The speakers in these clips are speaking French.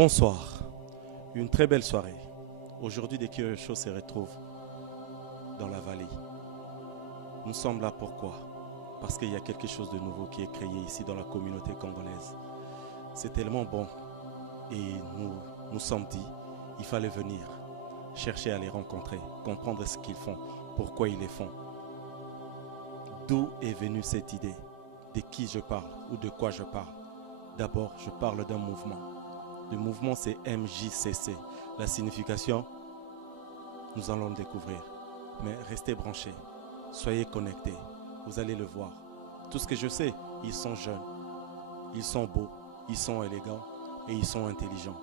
Bonsoir, une très belle soirée. Aujourd'hui, des Kyosho se retrouvent dans la vallée. Nous sommes là pourquoi? Parce qu'il y a quelque chose de nouveau qui est créé ici dans la communauté congolaise. C'est tellement bon et nous sommes dit, il fallait venir, chercher à les rencontrer, comprendre ce qu'ils font, pourquoi ils les font. D'où est venue cette idée? De qui je parle ou de quoi je parle? D'abord, je parle d'un mouvement. Le mouvement, c'est MJCC. La signification, nous allons le découvrir. Mais restez branchés, soyez connectés, vous allez le voir. Tout ce que je sais, ils sont jeunes, ils sont beaux, ils sont élégants et ils sont intelligents.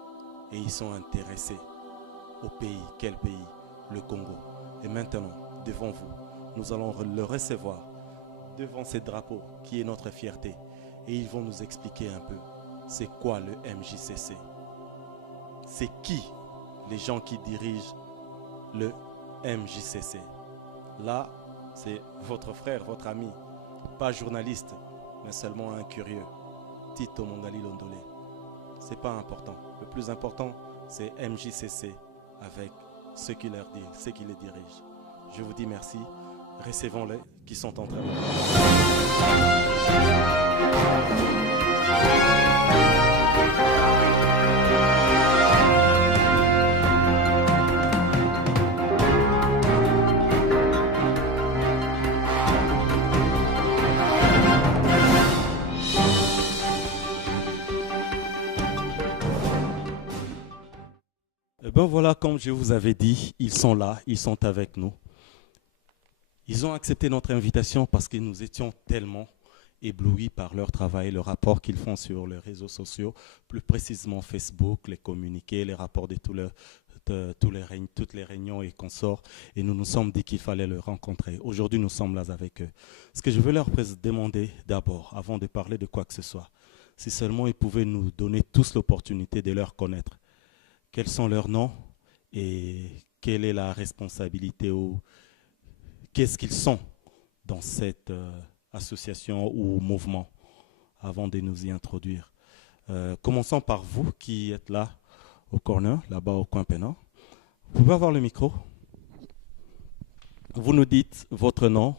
Et ils sont intéressés au pays. Quel pays? Le Congo. Et maintenant, devant vous, nous allons le recevoir devant ces drapeaux qui est notre fierté. Et ils vont nous expliquer un peu c'est quoi le MJCC. C'est qui les gens qui dirigent le MJCC. Là, c'est votre frère, votre ami, pas journaliste, mais seulement un curieux. Tito Mongali Londolé. C'est pas important. Le plus important, c'est MJCC avec ceux qui les dirigent. Je vous dis merci. Recevons-les qui sont en train de... Ben voilà, comme je vous avais dit, ils sont là, ils sont avec nous. Ils ont accepté notre invitation parce que nous étions tellement éblouis par leur travail, le rapport qu'ils font sur les réseaux sociaux, plus précisément Facebook, les communiqués, les rapports de toutes les réunions et consorts. Et nous nous sommes dit qu'il fallait les rencontrer. Aujourd'hui, nous sommes là avec eux. Ce que je veux leur demander d'abord, avant de parler de quoi que ce soit, si seulement ils pouvaient nous donner tous l'opportunité de leur connaître. Quels sont leurs noms et quelle est la responsabilité ou qu'est-ce qu'ils sont dans cette association ou mouvement avant de nous y introduire. Commençons par vous qui êtes là au corner, là-bas au coin peinant. Vous pouvez avoir le micro. Vous nous dites votre nom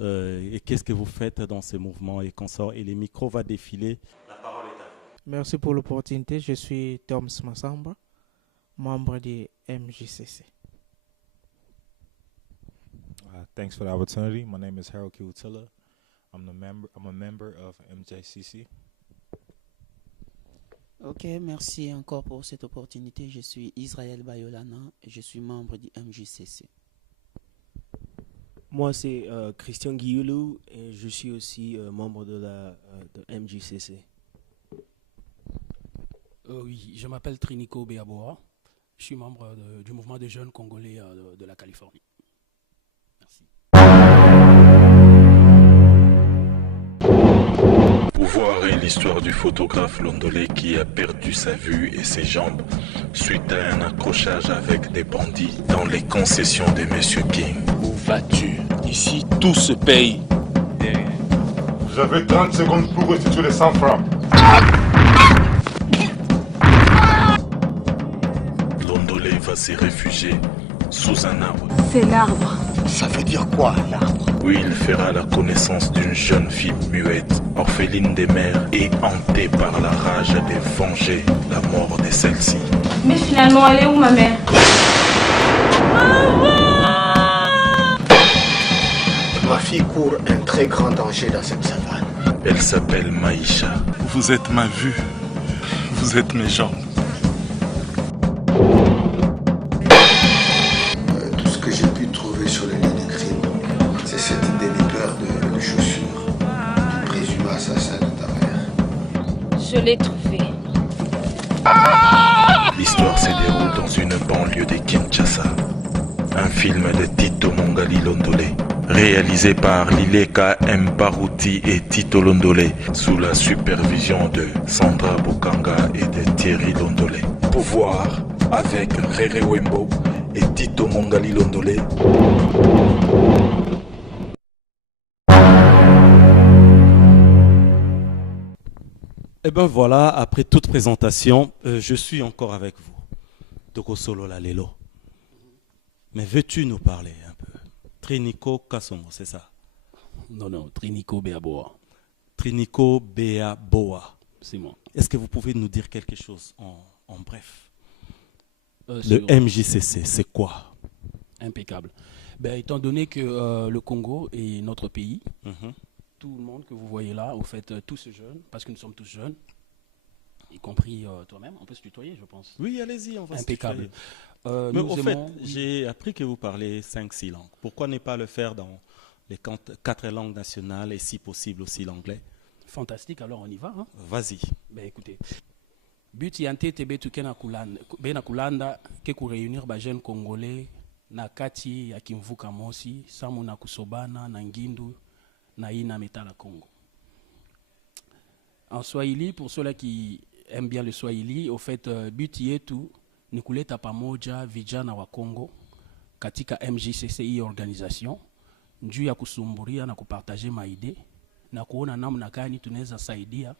et qu'est-ce que vous faites dans ce mouvement et consorts et les micros vont défiler. La parole est à vous. Merci pour l'opportunité. Je suis Toms Massamba, membre du MJCC. Thanks for the opportunity. My name is Harold Kiwutila. I'm a member of MJCC. Ok, merci encore pour cette opportunité. Je suis Israël Bayolana et je suis membre du MJCC. Moi, c'est Christian Guilloulou et je suis aussi membre de MJCC. Oui, je m'appelle Trinico Beaboa. Je suis membre du mouvement des jeunes congolais de la Californie. Merci. Pouvoir est l'histoire du photographe londolais qui a perdu sa vue et ses jambes suite à un accrochage avec des bandits dans les concessions de Monsieur King. Où vas-tu? Ici, tout se paye. Vous avez 30 secondes pour restituer les 100 francs. Londolais va se réfugier sous un arbre. C'est l'arbre. Ça veut dire quoi, l'arbre? Où il fera la connaissance d'une jeune fille muette, orpheline des mères et hantée par la rage de venger la mort de celle-ci. Mais finalement, elle est où ma mère? Ma fille court un très grand danger dans cette savane. Elle s'appelle Maïcha. Vous êtes ma vue, vous êtes mes jambes. Tout ce que j'ai pu trouver sur le lieu du crime, c'est cette dénigreur de chaussures du présumé assassin de ta mère. Je l'ai trouvé. L'histoire se déroule dans une banlieue de Kinshasa. Un film de Tito Mongali Londolé, réalisé par Lileka Mbaruti et Tito Londolé, sous la supervision de Sandra Bokanga et de Thierry Londolé. Pouvoir avec Rere Wembo et Tito Mongali Londolé. Eh bien voilà, après toute présentation, je suis encore avec vous. Tokosolo la lelo. Mais veux-tu nous parler un peu? Triniko Kasongo, c'est ça? Non, Trinico Beaboa. Triniko Beaboa. C'est moi. Est-ce que vous pouvez nous dire quelque chose en bref? Le Sur- MJCC, c'est quoi? Impeccable. Étant donné que le Congo est notre pays, Mhm. tout le monde que vous voyez là, au fait, tous ces jeunes, parce que nous sommes tous jeunes, y compris toi-même, on peut se tutoyer, je pense. Oui, allez-y, on va Impeccable. se tutoyer. Mais Nous au fait, aimons- j'ai appris que vous parlez 5-6 langues. Pourquoi ne pas le faire dans les 4 langues nationales et si possible aussi l'anglais? Fantastique, alors on y va. Hein? Vas-y. Écoutez, but yante tebe tuke na kulanda ke ku réunir ba jeunes congolais na kati ya Kimvuka Mosi, samu na kusobana na Ngindu na ina metala Congo. En Swahili, pour ceux-là qui aiment bien le Swahili, au fait, but yetu ni kuleta pamoja vijana wa Congo katika MJCC organisation njuu ya kusumburia na kupartager maide na kuona namna gani tunaweza saidia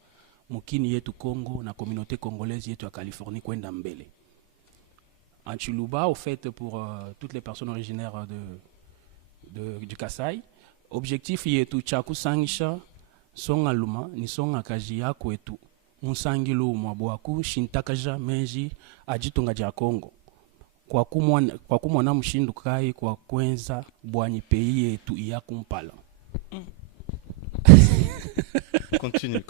mukini yetu Congo na communauté congolaise yetu ya Californie kwenda mbele. En Chiluba, au fait, pour toutes les personnes originaires du Kasai, objectif yetu cha kusangisha songa luma ni songa kaji yako etu musangilo mwabwaku shintakaja menji ajitunga ja Congo kwa kumwana mshindu kai kwa kwenza bwanyi pays yetu iya kumpala. Continue.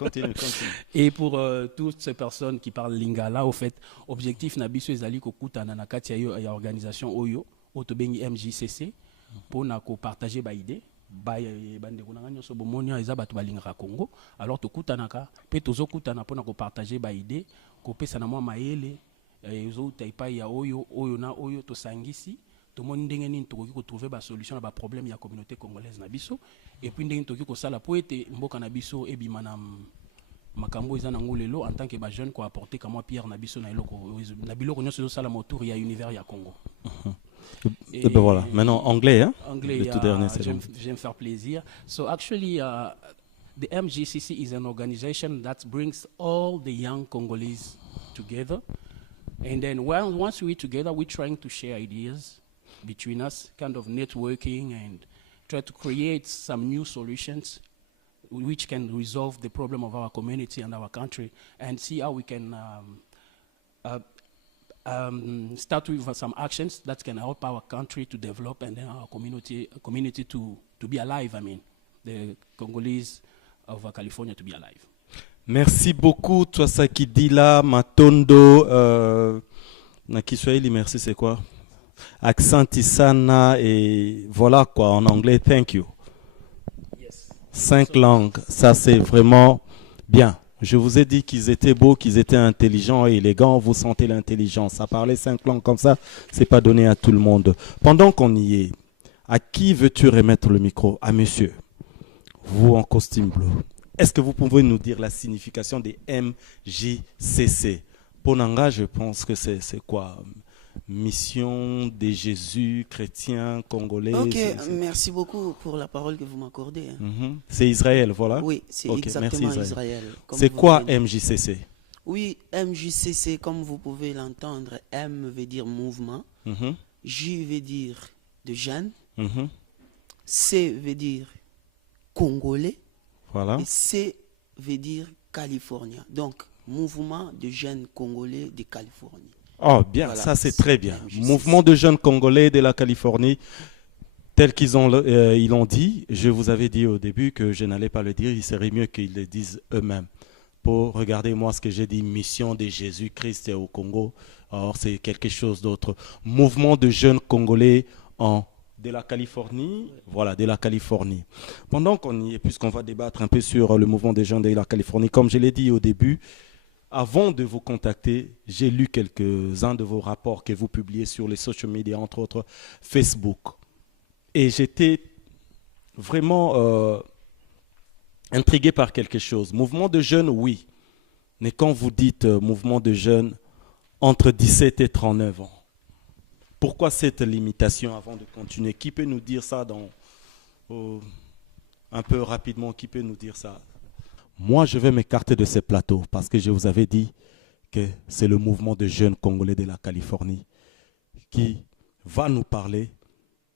Et pour toutes ces personnes qui parlent lingala, au fait, objectif na biso ezali kokutana na kati ya organisation oyo otobengi MJCC pour na ko partager ba idée bandeko na nyonso bomoni eza bato balingaka Congo, alors tokutanaka pe tozokutana pour na ko partager ba idée kopesa na mwa mayele ezouta epai ya oyo na oyo tosangisi tomoni ndenge nini tokoki kotrouver ba solution na ba problème ya communauté congolaise na biso, et puis ndenge tokoki kosala po ete mboka na biso ebima na makambo eza nango lelo en tant que ba jeune ko apporter kamwa pierre na biso na biloko nyonso ezosala autour ya univers ya Congo. Et ben voilà, maintenant anglais, hein? Anglais, le tout dernier, c'est je vais me faire plaisir. So actually, the MJCC is an organization that brings all the young Congolese together. And then once we're together, we're trying to share ideas between us, kind of networking and try to create some new solutions which can resolve the problem of our community and our country, and see how we can start with some actions that can help our country to develop and then our community to be alive. I mean, the Congolese of California to be alive. Merci beaucoup, Twasa Kidila, Matondo, na Kiswahili, merci, c'est quoi? Accent Isana, et voilà quoi, en anglais, thank you. Yes. 5 langues, ça c'est vraiment bien. Je vous ai dit qu'ils étaient beaux, qu'ils étaient intelligents et élégants. Vous sentez l'intelligence. À parler 5 langues comme ça, c'est pas donné à tout le monde. Pendant qu'on y est, à qui veux-tu remettre le micro? À monsieur. Vous en costume bleu. Est-ce que vous pouvez nous dire la signification des MJCC? Ponanga, je pense que c'est quoi? Mission de Jésus, chrétien, congolais. Ok, merci beaucoup pour la parole que vous m'accordez. C'est Israël, voilà? Oui, c'est okay, exactement Israël. C'est quoi MJCC? Oui, MJCC, comme vous pouvez l'entendre, M veut dire mouvement, J veut dire de jeunes, C veut dire congolais, voilà. Et C veut dire californien. Donc, mouvement de jeunes congolais de Californie. Oh, bien, voilà, ça c'est très bien. Mouvement de jeunes Congolais de la Californie, tel qu'ils ils l'ont dit. Je vous avais dit au début que je n'allais pas le dire. Il serait mieux qu'ils le disent eux-mêmes. Pour regarder moi ce que j'ai dit, mission de Jésus-Christ au Congo. Or, c'est quelque chose d'autre. Mouvement de jeunes Congolais de la Californie. Voilà, de la Californie. Pendant qu'on y est, puisqu'on va débattre un peu sur le mouvement des jeunes de la Californie, comme je l'ai dit au début, avant de vous contacter, j'ai lu quelques-uns de vos rapports que vous publiez sur les social media, entre autres Facebook. Et j'étais vraiment intrigué par quelque chose. Mouvement de jeunes, oui. Mais quand vous dites mouvement de jeunes, entre 17 et 39 ans, pourquoi cette limitation avant de continuer? Qui peut nous dire ça un peu rapidement? Qui peut nous dire ça? Moi, je vais m'écarter de ces plateaux parce que je vous avais dit que c'est le mouvement de jeunes Congolais de la Californie qui va nous parler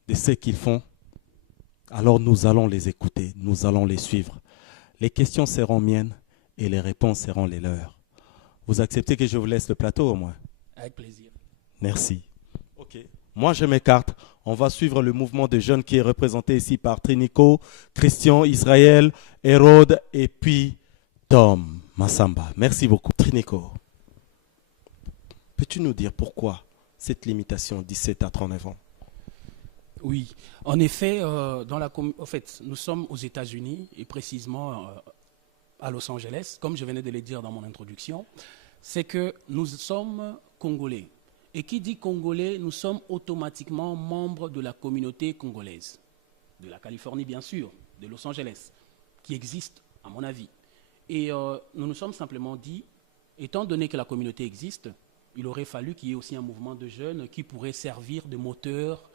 de ce qu'ils font. Alors nous allons les écouter, nous allons les suivre. Les questions seront miennes et les réponses seront les leurs. Vous acceptez que je vous laisse le plateau au moins? Avec plaisir. Merci. Ok. Moi, je m'écarte. On va suivre le mouvement de jeunes qui est représenté ici par Trinico, Christian, Israël, Hérode et puis Tom Massamba. Merci beaucoup. Trinico, peux-tu nous dire pourquoi cette limitation 17 à 39 ans? Oui, en effet, en fait, nous sommes aux États-Unis et précisément à Los Angeles, comme je venais de le dire dans mon introduction, c'est que nous sommes Congolais. Et qui dit Congolais, nous sommes automatiquement membres de la communauté congolaise, de la Californie bien sûr, de Los Angeles, qui existe à mon avis. Et nous nous sommes simplement dit, étant donné que la communauté existe, il aurait fallu qu'il y ait aussi un mouvement de jeunes qui pourrait servir de moteur,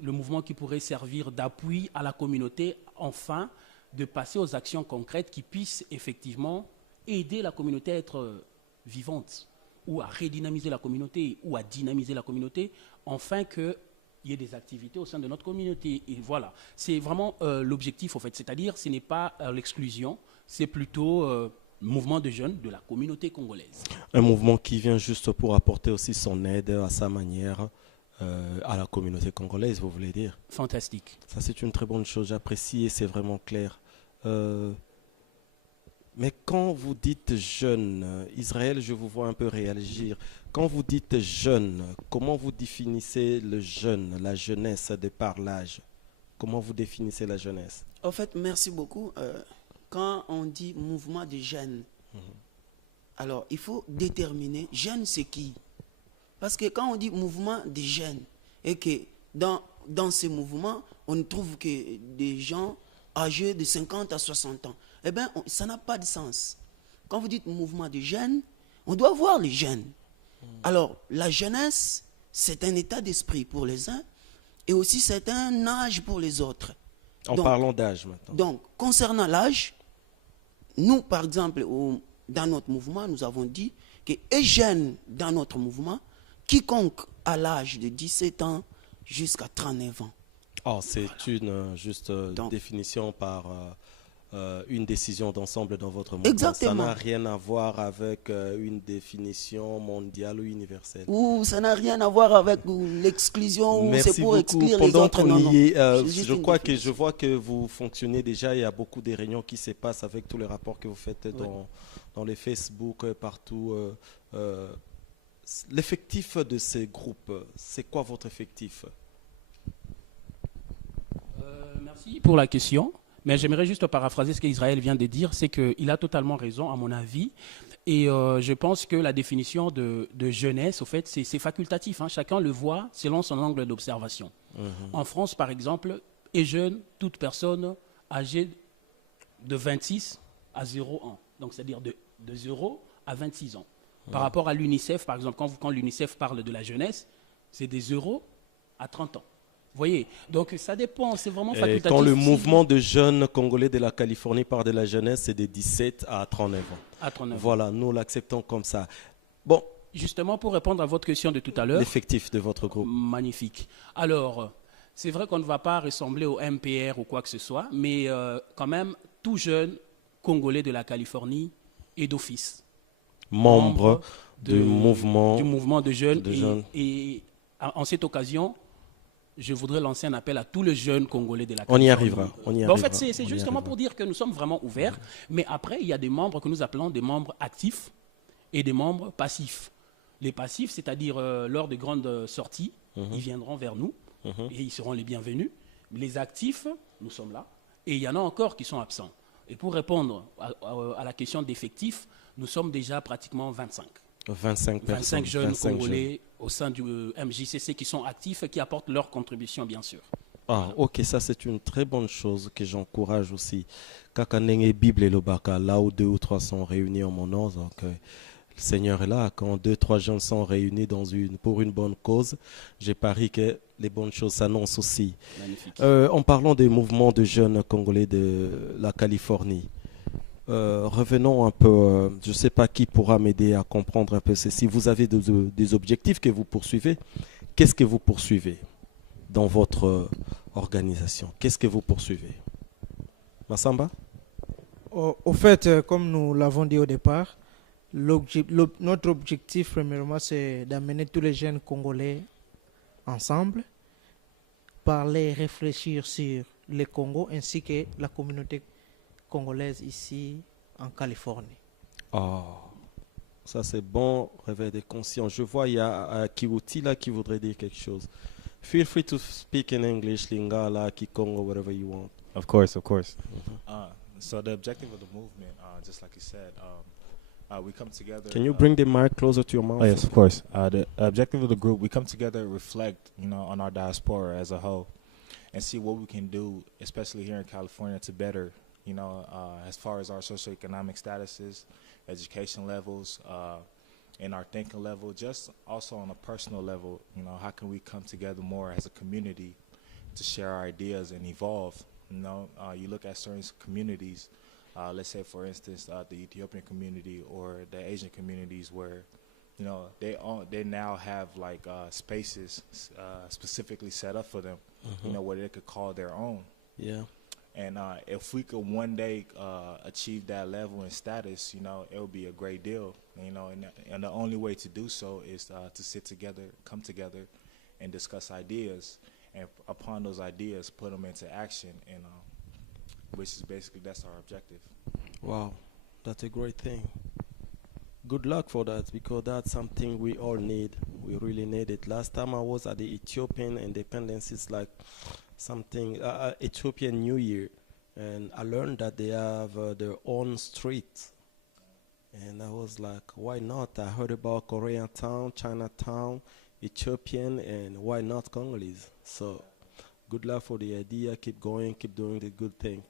le mouvement qui pourrait servir d'appui à la communauté, enfin, de passer aux actions concrètes qui puissent effectivement aider la communauté à être vivante, ou à redynamiser la communauté, ou à dynamiser la communauté, afin qu'il y ait des activités au sein de notre communauté. Et voilà, c'est vraiment l'objectif, en fait. C'est-à-dire, ce n'est pas l'exclusion, c'est plutôt le mouvement de jeunes de la communauté congolaise. Un mouvement qui vient juste pour apporter aussi son aide à sa manière à la communauté congolaise, vous voulez dire? Fantastique. Ça, c'est une très bonne chose, j'apprécie et c'est vraiment clair. Mais quand vous dites jeune, Israël, je vous vois un peu réagir. Quand vous dites jeune, comment vous définissez le jeune, la jeunesse de par l'âge? Comment vous définissez la jeunesse? En fait, merci beaucoup. Quand on dit mouvement de jeunes, alors il faut déterminer jeune c'est qui? Parce que quand on dit mouvement de jeunes, et que dans ces mouvements, on ne trouve que des gens âgés de 50 à 60 ans, eh bien, ça n'a pas de sens. Quand vous dites mouvement de jeunes, on doit voir les jeunes. Alors, la jeunesse, c'est un état d'esprit pour les uns, et aussi c'est un âge pour les autres. En parlant d'âge maintenant. Donc, concernant l'âge, nous, par exemple, dans notre mouvement, nous avons dit que est jeune dans notre mouvement, quiconque à l'âge de 17 ans jusqu'à 39 ans. Oh, c'est une juste définition par une décision d'ensemble dans votre mouvement. Exactement. Ça n'a rien à voir avec une définition mondiale ou universelle. Ou ça n'a rien à voir avec l'exclusion, ou c'est pour exclure les autres. Pendant qu'on y est, je vois que vous fonctionnez déjà. Il y a beaucoup de réunions qui se passent avec tous les rapports que vous faites dans les Facebook, partout. L'effectif de ces groupes, c'est quoi votre effectif? Merci pour la question, mais j'aimerais juste paraphraser ce qu'Israël vient de dire, c'est qu'il a totalement raison à mon avis, et je pense que la définition de jeunesse, au fait, c'est facultatif, hein. Chacun le voit selon son angle d'observation. En France, par exemple, est jeune toute personne âgée de 26 à 0 ans, donc c'est-à-dire de 0 à 26 ans. Par rapport à l'UNICEF, par exemple, quand l'UNICEF parle de la jeunesse, c'est des 0 à 30 ans. Vous voyez? Donc ça dépend, c'est vraiment facultatif. Quand le mouvement de jeunes congolais de la Californie parle de la jeunesse, c'est de 17 à 39 ans. À 39 ans. Voilà, nous l'acceptons comme ça. Bon. Justement, pour répondre à votre question de tout à l'heure. L'effectif de votre groupe. Magnifique. Alors, c'est vrai qu'on ne va pas ressembler au MPR ou quoi que ce soit, mais quand même, tout jeune Congolais de la Californie est d'office. Membre du mouvement de jeunes. Et en cette occasion, je voudrais lancer un appel à tous les jeunes Congolais de la Californie. On y arrivera. En fait, c'est justement pour dire que nous sommes vraiment ouverts. Mais après, il y a des membres que nous appelons des membres actifs et des membres passifs. Les passifs, c'est-à-dire lors de grandes sorties, ils viendront vers nous et ils seront les bienvenus. Les actifs, nous sommes là. Et il y en a encore qui sont absents. Et pour répondre à la question d'effectifs, nous sommes déjà pratiquement 25. 25 jeunes Congolais au sein du MJCC qui sont actifs et qui apportent leur contribution, bien sûr. Ah, ok, ça c'est une très bonne chose que j'encourage aussi. Kakanenge Bible et Lobaka, là où 2 ou 3 sont réunis en mon nom, donc le Seigneur est là. Quand 2 ou 3 jeunes sont réunis pour une bonne cause, j'ai parié que les bonnes choses s'annoncent aussi. Magnifique. En parlant des mouvements de jeunes Congolais de la Californie, revenons un peu, je ne sais pas qui pourra m'aider à comprendre un peu. Si vous avez des objectifs que vous poursuivez, qu'est-ce que vous poursuivez dans votre organisation? Qu'est-ce que vous poursuivez? Massamba? Au fait, comme nous l'avons dit au départ, notre objectif, premièrement, c'est d'amener tous les jeunes Congolais ensemble, parler, réfléchir sur le Congo ainsi que la communauté congolaise ici en Californie. Oh, ça c'est bon, réveil des consciences. Je vois, il y a Kiwuti là qui voudrait dire quelque chose. Feel free to speak in English, Lingala, Kikongo, whatever you want. Of course, of course. So the objective of the movement, just like you said, we come together. Can you bring the mic closer to your mouth? Oh, yes, of course. The objective of the group, we come together, reflect, on our diaspora as a whole, and see what we can do, especially here in California, to better, as far as our socioeconomic statuses, education levels, and our thinking level, just also on a personal level, how can we come together more as a community to share our ideas and evolve? You look at certain communities, let's say, for instance, the Ethiopian community or the Asian communities where, they now have like spaces specifically set up for them, where they could call their own. Yeah. And if we could one day achieve that level and status, it would be a great deal. And the only way to do so is to sit together, come together, and discuss ideas. And upon those ideas, put them into action, and which is basically, that's our objective. Wow, that's a great thing. Good luck for that, because that's something we all need. We really need it. Last time I was at the Ethiopian independence, it's like something, Ethiopian New Year, and I learned that they have their own street. And I was like, why not? I heard about Korean town, Chinatown, Ethiopian, and why not Congolese? So good luck for the idea. Keep going, keep doing the good thing.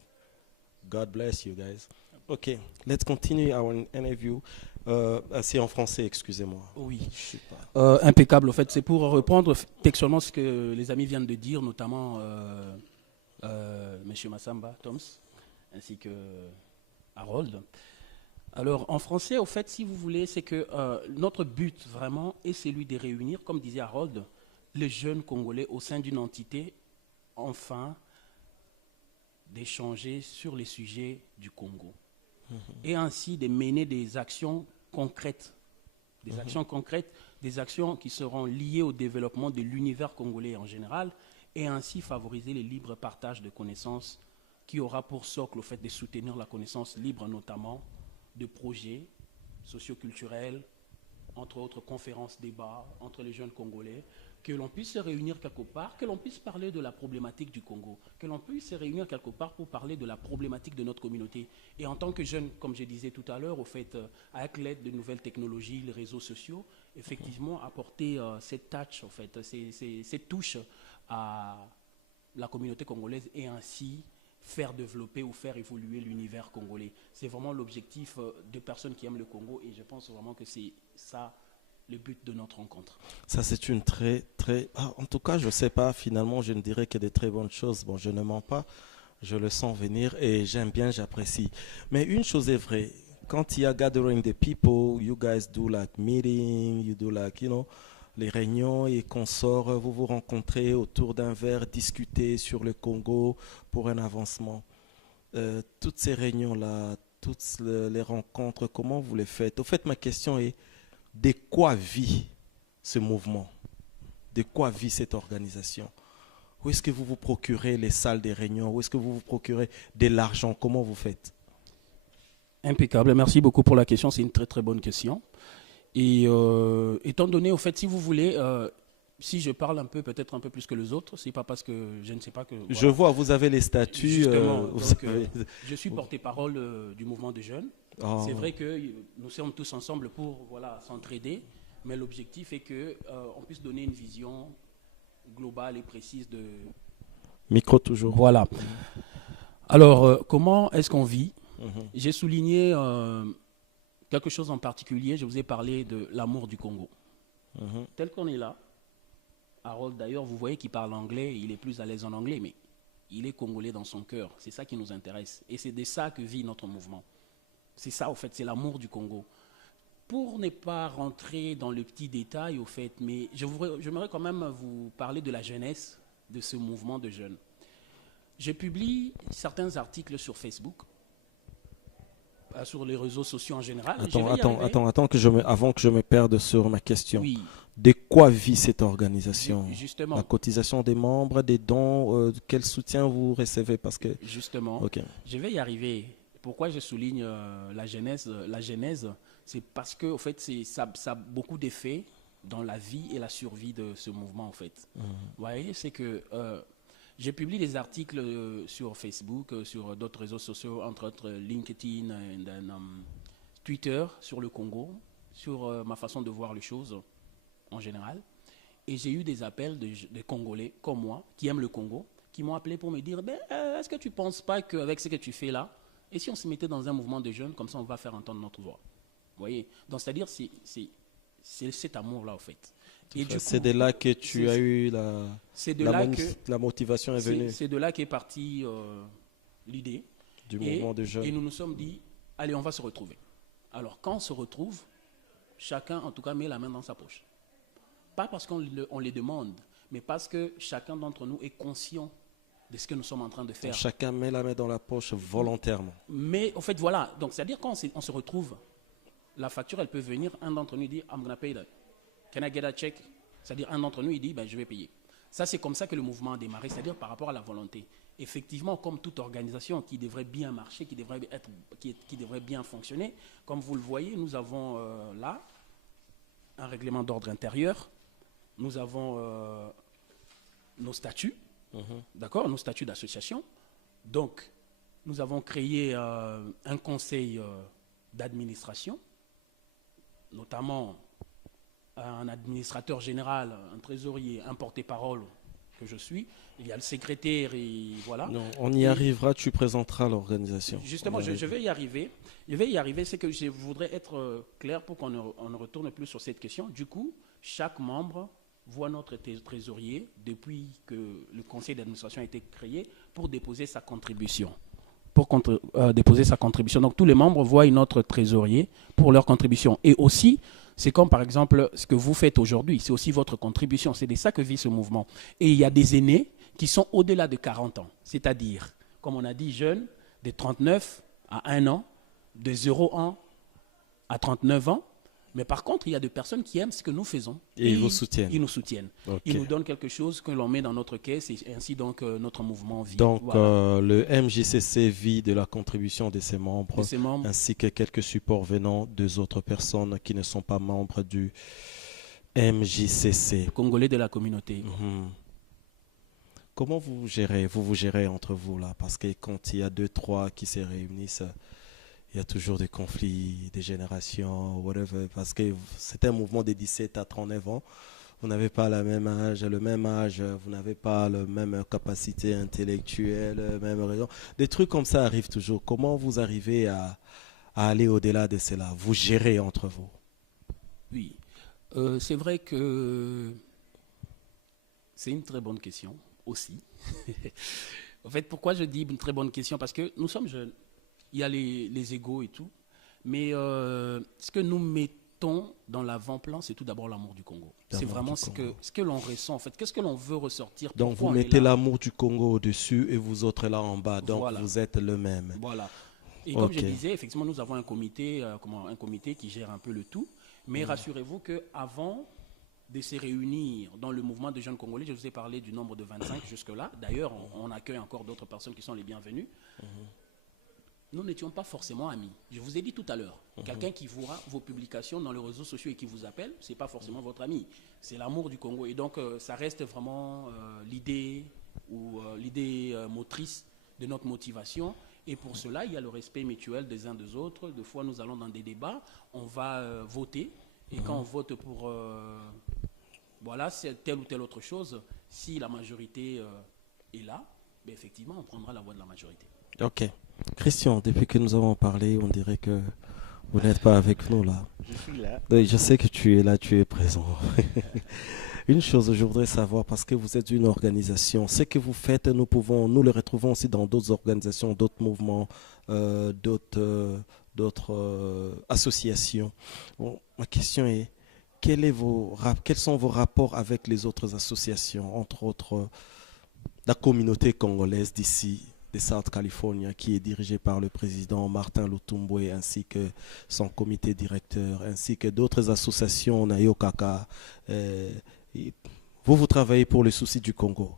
God bless you guys. Okay, let's continue our interview. C'est en français, excusez-moi. Oui, impeccable. En fait, c'est pour reprendre textuellement ce que les amis viennent de dire, notamment M. Massamba, Toms, ainsi que Harold. Alors, en français, au fait, si vous voulez, c'est que notre but vraiment est celui de réunir, comme disait Harold, les jeunes Congolais au sein d'une entité, enfin, d'échanger sur les sujets du Congo. Et ainsi de mener des actions concrètes, des actions qui seront liées au développement de l'univers congolais en général, et ainsi favoriser le libre partage de connaissances qui aura pour socle au fait de soutenir la connaissance libre, notamment de projets socioculturels, entre autres conférences, débats entre les jeunes Congolais, que l'on puisse se réunir quelque part, que l'on puisse parler de la problématique du Congo, que l'on puisse se réunir quelque part pour parler de la problématique de notre communauté. Et en tant que jeune, comme je disais tout à l'heure, au fait, avec l'aide de nouvelles technologies, les réseaux sociaux, effectivement, apporter cette touch, en fait, cette touche à la communauté congolaise et ainsi faire développer ou faire évoluer l'univers congolais. C'est vraiment l'objectif des personnes qui aiment le Congo et je pense vraiment que c'est ça le but de notre rencontre. Ça, c'est une très... en tout cas, je ne sais pas, finalement, je ne dirais que des très bonnes choses. Bon, je ne mens pas, je le sens venir et j'aime bien, j'apprécie. Mais une chose est vraie, quand il y a gathering the people, you guys do like meeting, you do like, les réunions et consorts, vous vous rencontrez autour d'un verre, discutez sur le Congo pour un avancement. Toutes ces réunions-là, toutes les rencontres, comment vous les faites? Au fait, ma question est, de quoi vit ce mouvement? De quoi vit cette organisation? Où est-ce que vous vous procurez les salles des réunions? Où est-ce que vous vous procurez de l'argent? Comment vous faites? Impeccable, merci beaucoup pour la question, c'est une très très bonne question. Et étant donné, au fait, si vous voulez, si je parle un peu, peut-être un peu plus que les autres, c'est pas parce que je ne sais pas que... Voilà. Je vois, vous avez les statuts. Justement, donc, je suis porte-parole du mouvement de jeunes. Oh. C'est vrai que nous sommes tous ensemble pour s'entraider, mais l'objectif est qu'on puisse donner une vision globale et précise de... Micro toujours. Voilà. Alors, comment est-ce qu'on vit? J'ai souligné... quelque chose en particulier, je vous ai parlé de l'amour du Congo. Tel qu'on est là, Harold d'ailleurs, vous voyez qu'il parle anglais, il est plus à l'aise en anglais, mais il est congolais dans son cœur. C'est ça qui nous intéresse. Et c'est de ça que vit notre mouvement. C'est ça, au fait, c'est l'amour du Congo. Pour ne pas rentrer dans le petit détail, au fait, mais j'aimerais quand même vous parler de la jeunesse de ce mouvement de jeunes. Je publie certains articles sur Facebook, sur les réseaux sociaux en général. Avant que je me perde sur ma question. Oui. De quoi vit cette organisation? Justement. La cotisation des membres, des dons, quel soutien vous recevez? Parce que... Justement, okay. Je vais y arriver. Pourquoi je souligne la genèse, c'est parce que au fait, ça a beaucoup d'effets dans la vie et la survie de ce mouvement. En fait. Vous voyez, c'est que j'ai publié des articles sur Facebook, sur d'autres réseaux sociaux, entre autres LinkedIn et Twitter, sur le Congo, sur ma façon de voir les choses en général. Et j'ai eu des appels de Congolais comme moi, qui aiment le Congo, qui m'ont appelé pour me dire est-ce que tu ne penses pas qu'avec ce que tu fais là, et si on se mettait dans un mouvement de jeunes, comme ça on va faire entendre notre voix? Vous voyez? Donc c'est-à-dire c'est cet amour-là, en fait. C'est de là que tu as eu la motivation est venue. C'est de là qu'est partie l'idée du mouvement de jeunes. Et nous nous sommes dit, allez, on va se retrouver. Alors quand on se retrouve, chacun en tout cas met la main dans sa poche. Pas parce qu'on les demande, mais parce que chacun d'entre nous est conscient de ce que nous sommes en train de faire. Donc, chacun met la main dans la poche volontairement. Mais au fait, voilà. Donc c'est-à-dire quand on se retrouve, la facture, elle peut venir, un d'entre nous dit, I'm gonna pay that. Can I get a check? C'est-à-dire, un d'entre nous, il dit, je vais payer. Ça, c'est comme ça que le mouvement a démarré, c'est-à-dire par rapport à la volonté. Effectivement, comme toute organisation qui devrait bien marcher, qui devrait bien fonctionner, comme vous le voyez, nous avons là un règlement d'ordre intérieur, nous avons nos statuts, d'accord, nos statuts d'association. Donc, nous avons créé un conseil d'administration, notamment un administrateur général, un trésorier, un porte-parole que je suis. Il y a le secrétaire et voilà. Non, on y arrivera, tu présenteras l'organisation. Justement, je vais y arriver. Je vais y arriver, c'est que je voudrais être clair pour qu'on ne retourne plus sur cette question. Du coup, chaque membre voit notre trésorier depuis que le conseil d'administration a été créé pour déposer sa contribution. Déposer sa contribution. Donc tous les membres voient notre trésorier pour leur contribution. Et aussi, c'est comme par exemple ce que vous faites aujourd'hui, c'est aussi votre contribution. C'est de ça que vit ce mouvement. Et il y a des aînés qui sont au-delà de 40 ans. C'est-à-dire, comme on a dit, jeunes, de 39 à 1 an, de 0 ans à 39 ans. Mais par contre, il y a des personnes qui aiment ce que nous faisons. Et ils vous soutiennent. Ils nous soutiennent. Okay. Ils nous donnent quelque chose que l'on met dans notre caisse et ainsi donc notre mouvement vit. Donc voilà. le MJCC vit de la contribution de ses membres, ainsi que quelques supports venant des autres personnes qui ne sont pas membres du MJCC. Congolais de la communauté. Comment vous gérez entre vous là? Parce que quand il y a 2-3 qui se réunissent, il y a toujours des conflits, des générations, whatever, parce que c'est un mouvement de 17 à 39 ans. Vous n'avez pas le même âge, vous n'avez pas la même capacité intellectuelle, même raison. Des trucs comme ça arrivent toujours. Comment vous arrivez à aller au-delà de cela? Vous gérez entre vous? Oui, c'est vrai que c'est une très bonne question aussi. En fait, pourquoi je dis une très bonne question? Parce que nous sommes jeunes. Il y a les égos et tout. Mais ce que nous mettons dans l'avant-plan, c'est tout d'abord l'amour du Congo. C'est vraiment ce que l'on ressent, en fait. Qu'est-ce que l'on veut ressortir? Donc vous mettez l'amour du Congo au-dessus et vous autres là en bas. Donc voilà. Vous êtes le même. Voilà. Et comme je disais, effectivement, nous avons un comité qui gère un peu le tout. Mais rassurez-vous qu'avant de se réunir dans le mouvement des jeunes Congolais, je vous ai parlé du nombre de 25 jusque-là. D'ailleurs, on accueille encore d'autres personnes qui sont les bienvenues. Nous n'étions pas forcément amis. Je vous ai dit tout à l'heure, quelqu'un qui voit vos publications dans les réseaux sociaux et qui vous appelle, ce n'est pas forcément votre ami. C'est l'amour du Congo. Et donc, ça reste vraiment l'idée motrice de notre motivation. Et pour cela, il y a le respect mutuel des uns des autres. Des fois, nous allons dans des débats, on va voter. Et quand on vote pour c'est telle ou telle autre chose, si la majorité est là, effectivement, on prendra la voix de la majorité. Ok. Christian, depuis que nous avons parlé, on dirait que vous n'êtes pas avec nous là. Je suis là. Je sais que tu es là, tu es présent. Une chose, je voudrais savoir, parce que vous êtes une organisation, ce que vous faites, nous le retrouvons aussi dans d'autres organisations, d'autres mouvements, d'autres d'autres associations. Bon, ma question est, quels sont vos rapports avec les autres associations, entre autres la communauté congolaise d'ici, de South California, qui est dirigée par le président Martin Lutumbwe, ainsi que son comité directeur, ainsi que d'autres associations, Nayokaka. Vous travaillez pour les soucis du Congo.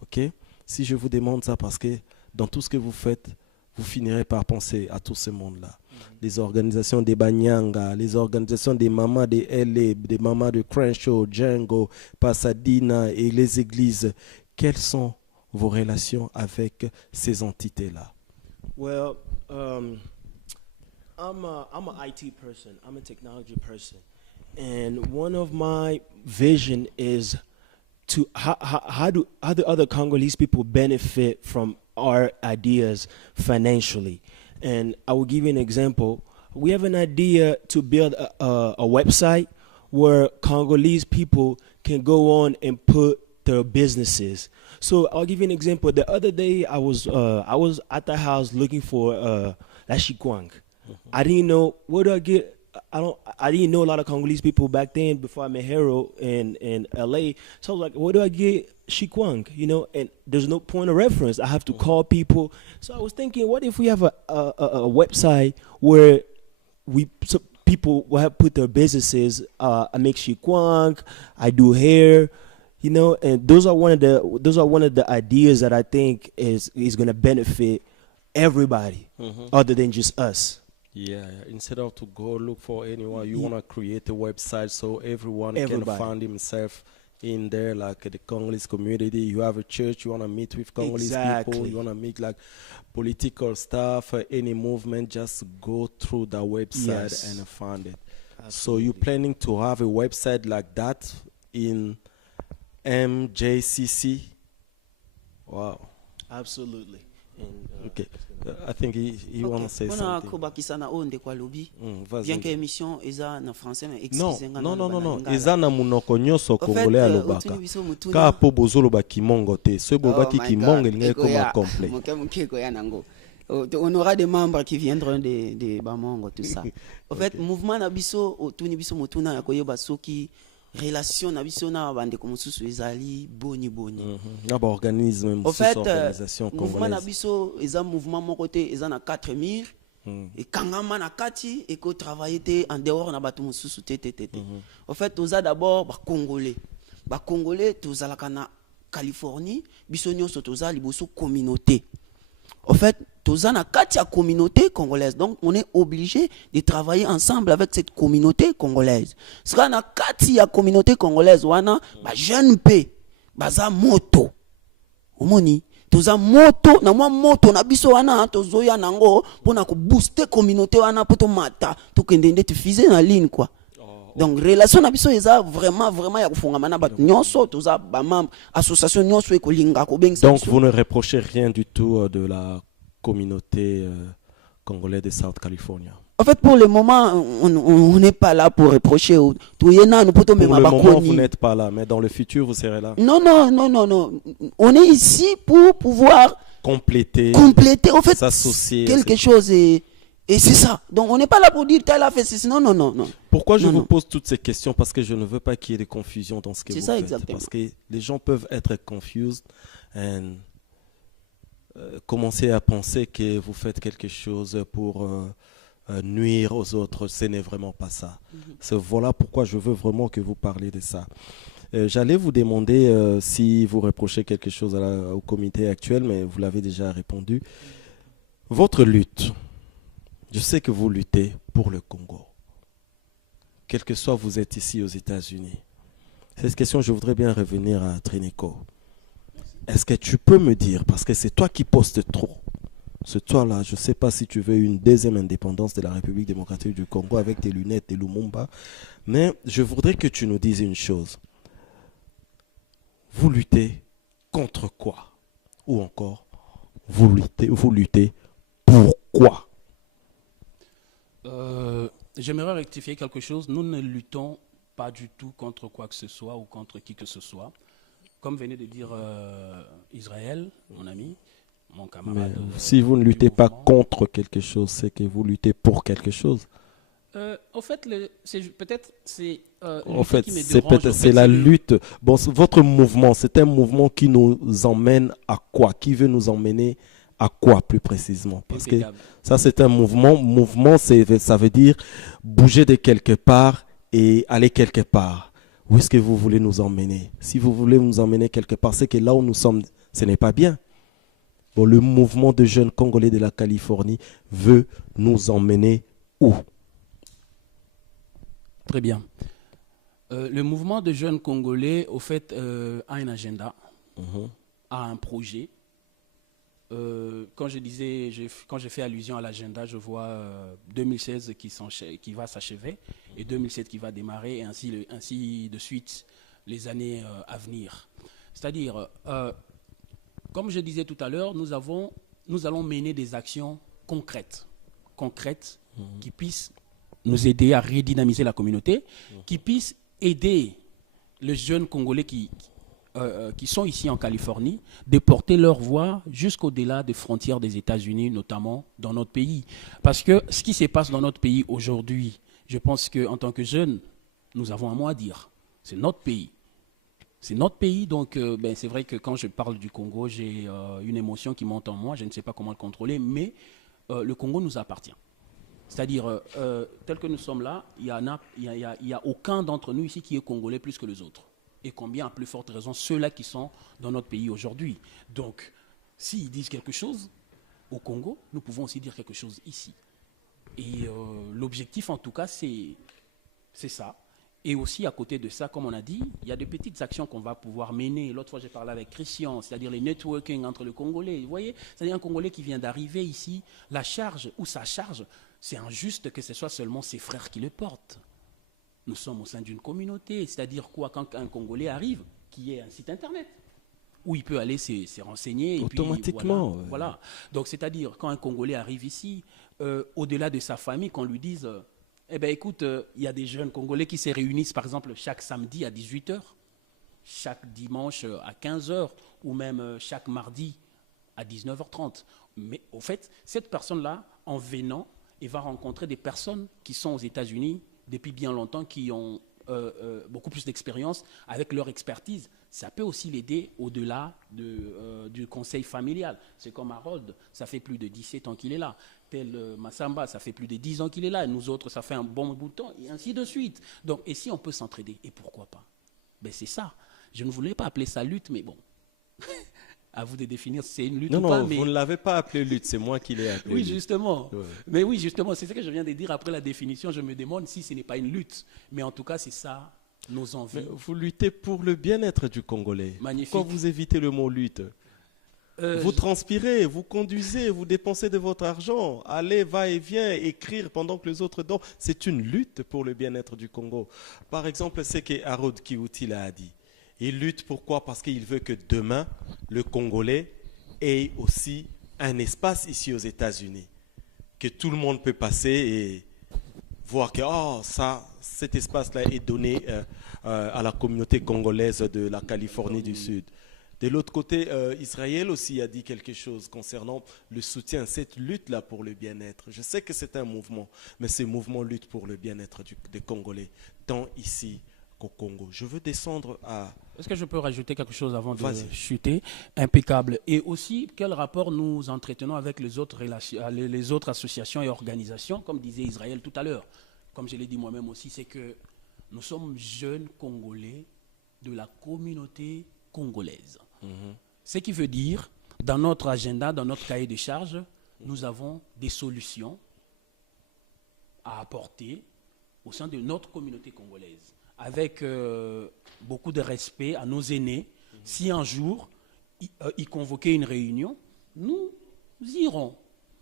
Ok? Si je vous demande ça, parce que dans tout ce que vous faites, vous finirez par penser à tout ce monde-là. Les organisations des Banyanga, les organisations des mamas de LA, des mamas de Crenshaw, Django, Pasadena et les églises. Quelles sont vos relations avec ces entités-là? Well, I'm an IT person. I'm a technology person. And one of my vision is to how do other Congolese people benefit from our ideas financially. And I will give you an example. We have an idea to build a website where Congolese people can go on and put their businesses. So I'll give you an example. The other day I was at the house looking for La Chikwang. I didn't know where do I get. I didn't know a lot of Congolese people back then before I met Harold in LA. So I was like, where do I get Shikwang? You know, and there's no point of reference. I have to call people. So I was thinking, what if we have a website where people will have put their businesses. I make Shikwang, I do hair, you know, and those are one of the ideas that I think is going to benefit everybody other than just us. Yeah, instead of to go look for anyone, you want to create a website so everyone can find himself in there, like the Congolese community. You have a church, you want to meet with Congolese people, you want to meet like political stuff, any movement, just go through the website and find it. Absolutely. So you're planning to have a website like that in MJCC? Wow. Absolutely. Okay. I think he want to say something. Bien que émission eza na français mais excusez-moi. Non. Eza na munoko nyoso congolais alobaka. Ka po bozolo ba kimongo te. Ce boba ki kimongo ngé comme complet. On aura des membres qui viendront de Bamongo tout ça. En fait, mouvement na biso otuni biso mutuna yakoyeba soki relation na biso na bande comme susu ezali boni na ba organisme en fait organisation congolaise mouvement na biso eza mouvement mon côté eza na 4 murs et kangama na kati et ko travailler te en dehors na batu mususu te en fait oza d'abord ba congolais tozalaka na Californie biso nyonso toza liboso communauté. En fait, tous en a quatre communautés congolaises. Donc, on est obligé de travailler ensemble avec cette communauté congolaise. Parce qu'on a quatre communautés congolaises. On a jeune paix, baza moto. Omoni, tous en moto, na moi moto na biso wana tozoya nango pour na ko booster communauté wana pour to mata, to kendende te fiser na ligne quoi. Donc relation na biso eza vraiment ya kufunga mana bat nyonso toza ba membre association nyonso ekolinga ko bengisa. Donc vous ne reprochez rien du tout de la communauté congolaise de South California. En fait pour le moment on n'est pas là pour reprocher tout yena nous poto même ba koni. Pour le moment vous n'êtes pas là mais dans le futur vous serez là. Non. On est ici pour pouvoir compléter en fait s'associer quelque chose et c'est ça. Donc on n'est pas là pour dire tel a fait ceci. Non. Pourquoi je vous pose toutes ces questions? Parce que je ne veux pas qu'il y ait de confusion dans ce que vous faites. Exactement. Parce que les gens peuvent être confused et commencer à penser que vous faites quelque chose pour nuire aux autres. Ce n'est vraiment pas ça. Voilà pourquoi je veux vraiment que vous parliez de ça. J'allais vous demander si vous reprochez quelque chose au comité actuel, mais vous l'avez déjà répondu. Votre lutte. Je sais que vous luttez pour le Congo. Quel que soit vous êtes ici aux États-Unis. Cette question, je voudrais bien revenir à Triniko. Est-ce que tu peux me dire, parce que c'est toi qui postes trop, c'est toi là, je ne sais pas si tu veux une deuxième indépendance de la République démocratique du Congo avec tes lunettes et Lumumba, mais je voudrais que tu nous dises une chose. Vous luttez contre quoi? Ou encore, vous luttez pourquoi? J'aimerais rectifier quelque chose. Nous ne luttons pas du tout contre quoi que ce soit ou contre qui que ce soit. Comme venait de dire Israël, mon ami, mon camarade. Si vous ne luttez pas contre quelque chose, c'est que vous luttez pour quelque chose. En fait, peut-être c'est. En fait, c'est la lutte. Bon, votre mouvement, c'est un mouvement qui nous emmène à quoi? Qui veut nous emmener à quoi plus précisément? Parce que ça, c'est un mouvement. Mouvement, ça veut dire bouger de quelque part et aller quelque part. Où est-ce que vous voulez nous emmener? Si vous voulez nous emmener quelque part, c'est que là où nous sommes, ce n'est pas bien. Bon, le mouvement de jeunes Congolais de la Californie veut nous emmener où? Très bien. Le mouvement de jeunes Congolais, au fait, a un agenda, a un projet. Quand j'ai fait allusion à l'agenda, je vois 2016 qui va s'achever et 2007 qui va démarrer, et ainsi de suite les années à venir. C'est-à-dire, comme je disais tout à l'heure, nous allons mener des actions concrètes qui puissent nous aider à redynamiser la communauté, qui puissent aider les jeunes Congolais qui sont ici en Californie, de porter leur voix jusqu'au-delà des frontières des États-Unis, notamment dans notre pays. Parce que ce qui se passe dans notre pays aujourd'hui, je pense qu'en tant que jeunes, nous avons un mot à dire. C'est notre pays. C'est notre pays, donc c'est vrai que quand je parle du Congo, j'ai une émotion qui monte en moi, je ne sais pas comment le contrôler, mais le Congo nous appartient. C'est-à-dire, tel que nous sommes là, il n'y a aucun d'entre nous ici qui est Congolais plus que les autres. Et combien, à plus forte raison, ceux-là qui sont dans notre pays aujourd'hui. Donc, s'ils disent quelque chose au Congo, nous pouvons aussi dire quelque chose ici. Et l'objectif, en tout cas, c'est ça. Et aussi, à côté de ça, comme on a dit, il y a des petites actions qu'on va pouvoir mener. L'autre fois, j'ai parlé avec Christian, c'est-à-dire les networking entre le Congolais. Vous voyez, c'est-à-dire un Congolais qui vient d'arriver ici, la charge ou sa charge, c'est injuste que ce soit seulement ses frères qui le portent. Nous sommes au sein d'une communauté, c'est-à-dire quoi, quand un Congolais arrive, qui ait un site internet, où il peut aller se renseigner. Automatiquement. Et puis, voilà. Donc, c'est-à-dire, quand un Congolais arrive ici, au-delà de sa famille, qu'on lui dise, écoute, il y a des jeunes Congolais qui se réunissent, par exemple, chaque samedi à 18h, chaque dimanche à 15h, ou même chaque mardi à 19h30. Mais au fait, cette personne-là, en venant, il va rencontrer des personnes qui sont aux États-Unis depuis bien longtemps, qui ont beaucoup plus d'expérience avec leur expertise. Ça peut aussi l'aider au-delà du conseil familial. C'est comme Harold, ça fait plus de 17 ans qu'il est là. Tel Massamba, ça fait plus de 10 ans qu'il est là. Et nous autres, ça fait un bon bout de temps, et ainsi de suite. Donc, et si on peut s'entraider, et pourquoi pas? C'est ça. Je ne voulais pas appeler ça lutte, mais bon. À vous de définir si c'est une lutte ou pas. Non, vous ne l'avez pas appelé lutte, c'est moi qui l'ai appelé. Oui, justement. Ouais. Mais oui, justement, c'est ce que je viens de dire. Après la définition, je me demande si ce n'est pas une lutte. Mais en tout cas, c'est ça, nos envies. Mais vous luttez pour le bien-être du Congolais. Magnifique. Pourquoi vous évitez le mot lutte? Vous transpirez, vous conduisez, vous dépensez de votre argent. Allez, va et viens, écrire pendant que les autres dorment. C'est une lutte pour le bien-être du Congo. Par exemple, ce que Harold Kiwuti a dit. Il lutte pourquoi? Parce qu'il veut que demain, le Congolais ait aussi un espace ici aux États-Unis. Que tout le monde peut passer et voir que cet espace-là est donné à la communauté congolaise de la Californie du Sud. De l'autre côté, Israël aussi a dit quelque chose concernant le soutien, cette lutte-là pour le bien-être. Je sais que c'est un mouvement, mais ce mouvement lutte pour le bien-être des Congolais, tant ici qu'au Congo. Je veux descendre à... Est-ce que je peux rajouter quelque chose avant de chuter? Impeccable. Et aussi, quel rapport nous entretenons avec les autres associations et organisations, comme disait Israël tout à l'heure, comme je l'ai dit moi-même aussi, c'est que nous sommes jeunes Congolais de la communauté congolaise. Ce qui veut dire, dans notre agenda, dans notre cahier de charges, nous avons des solutions à apporter au sein de notre communauté congolaise, avec beaucoup de respect à nos aînés. Si un jour, ils convoquaient une réunion, nous irons.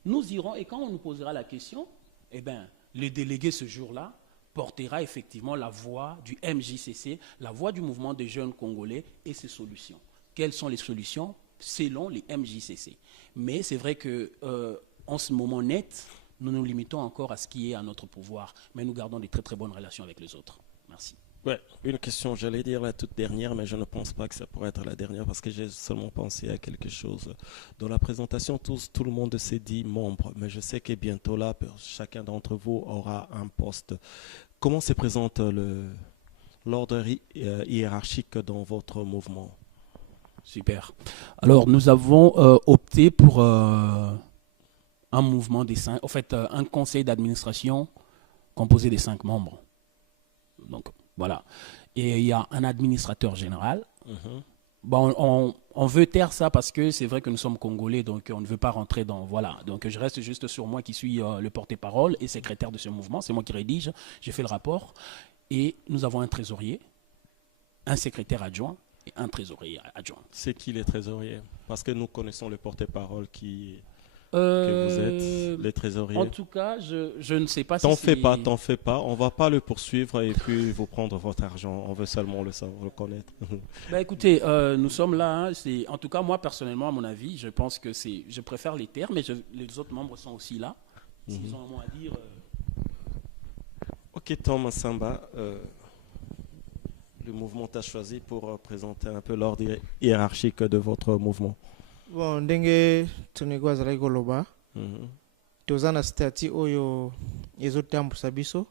Nous irons, et quand on nous posera la question, le délégué ce jour-là portera effectivement la voix du MJCC, la voix du mouvement des jeunes Congolais et ses solutions. Quelles sont les solutions selon les MJCC? Mais c'est vrai qu'en ce moment net, nous nous limitons encore à ce qui est à notre pouvoir, mais nous gardons de très très bonnes relations avec les autres. Merci. Ouais, une question, j'allais dire la toute dernière, mais je ne pense pas que ça pourrait être la dernière parce que j'ai seulement pensé à quelque chose. Dans la présentation, tout le monde s'est dit membre, mais je sais que bientôt là, chacun d'entre vous aura un poste. Comment se présente l'ordre hiérarchique dans votre mouvement? Super. Alors, nous avons opté pour un mouvement des 5, en fait, un conseil d'administration composé des 5 membres. Donc, voilà. Et il y a un administrateur général. Bon, on veut taire ça parce que c'est vrai que nous sommes Congolais, donc on ne veut pas rentrer dans... Voilà. Donc, je reste juste sur moi qui suis le porte-parole et secrétaire de ce mouvement. C'est moi qui rédige. J'ai fait le rapport. Et nous avons un trésorier, un secrétaire adjoint et un trésorier adjoint. C'est qui les trésoriers? Parce que nous connaissons le porte-parole que vous êtes, les trésoriers. En tout cas, je ne sais pas si t'en fais pas. On ne va pas le poursuivre et puis vous prendre votre argent. On veut seulement le savoir, le connaître. Bah, écoutez, nous sommes là. Hein, en tout cas, moi, personnellement, à mon avis, je pense que je préfère les taire, mais les autres membres sont aussi là. S'ils ont un mot à dire... Ok, Tom Samba, le mouvement t'a choisi pour présenter un peu l'ordre hiérarchique de votre mouvement. Bon, ndenge tuneko azalaki koloba toza na stati oyo ezotambusa biso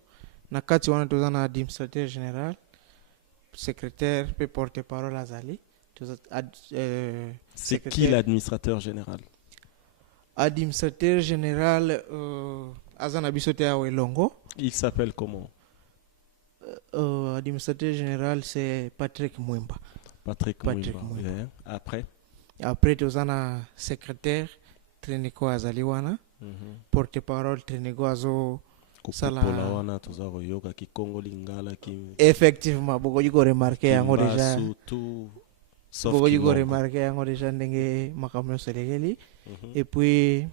na kati wana toza na administrateur général, secrétaire pe porte-parole azali. C'est qui l'administrateur général? Administrateur général azana biso te awa elongo. Il s'appelle comment? Administrateur général c'est Patrick Mwemba. Patrick Mwemba. Yeah. Après toza na secrétaire Triniko azali wana. Porte-parole Triniko azo sala wana toza royoka ki Congo lingala ki. Effectivement, beaucoup ko remarquer yango déjà. Beaucoup ko remarquer yango déjà ndenge makambo selekeli. Et puis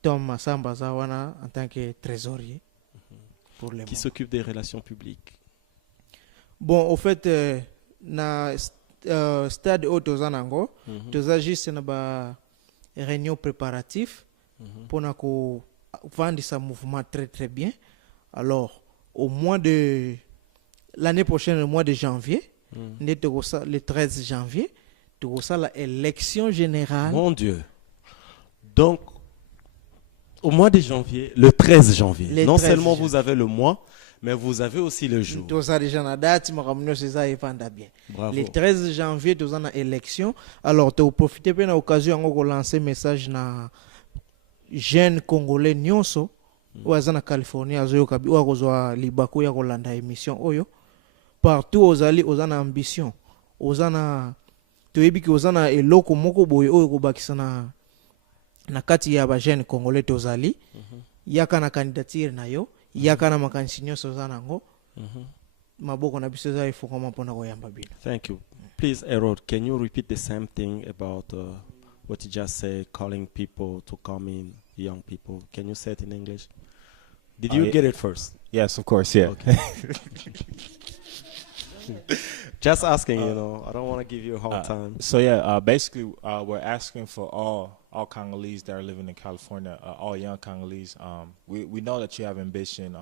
Tom Masamba Zawana en tant que trésorier pour les qui s'occupe des relations publiques. Bon, au fait, na stade où toza nango, toza juste na ba réunion préparatif pour na ko vendre ce mouvement très très bien. Alors, au mois de l'année prochaine, le mois de janvier, le 13 janvier, toza la élection générale. Mon Dieu. Donc au mois de janvier, le 13 janvier, non seulement vous avez le mois, mais vous avez aussi le jour. Le 13 janvier, tu as une élection. Alors, tu as profité de l'occasion de lancer un message à jeunes Congolais nyonso ou en Californie, ou à Libako, ou à émission. Partout, aux alliés, aux ambition. Aux ana, tu es aux ana eloko moko boy ou bakisana. Na kati ya ba jeune Congolais tozali yaka na candidature na yo yaka na makanisi nyonso za nango maboko na biso za ifo koma mpona koyamba bino. Thank you. Please, Erod, can you repeat the same thing about what you just said, calling people to come in, young people? Can you say it in English? Did you get it first? Yes, of course, yeah. Okay. Just asking, I don't want to give you a hard time. So yeah, basically, we're asking for all Congolese that are living in California, all young Congolese. We know that you have ambition.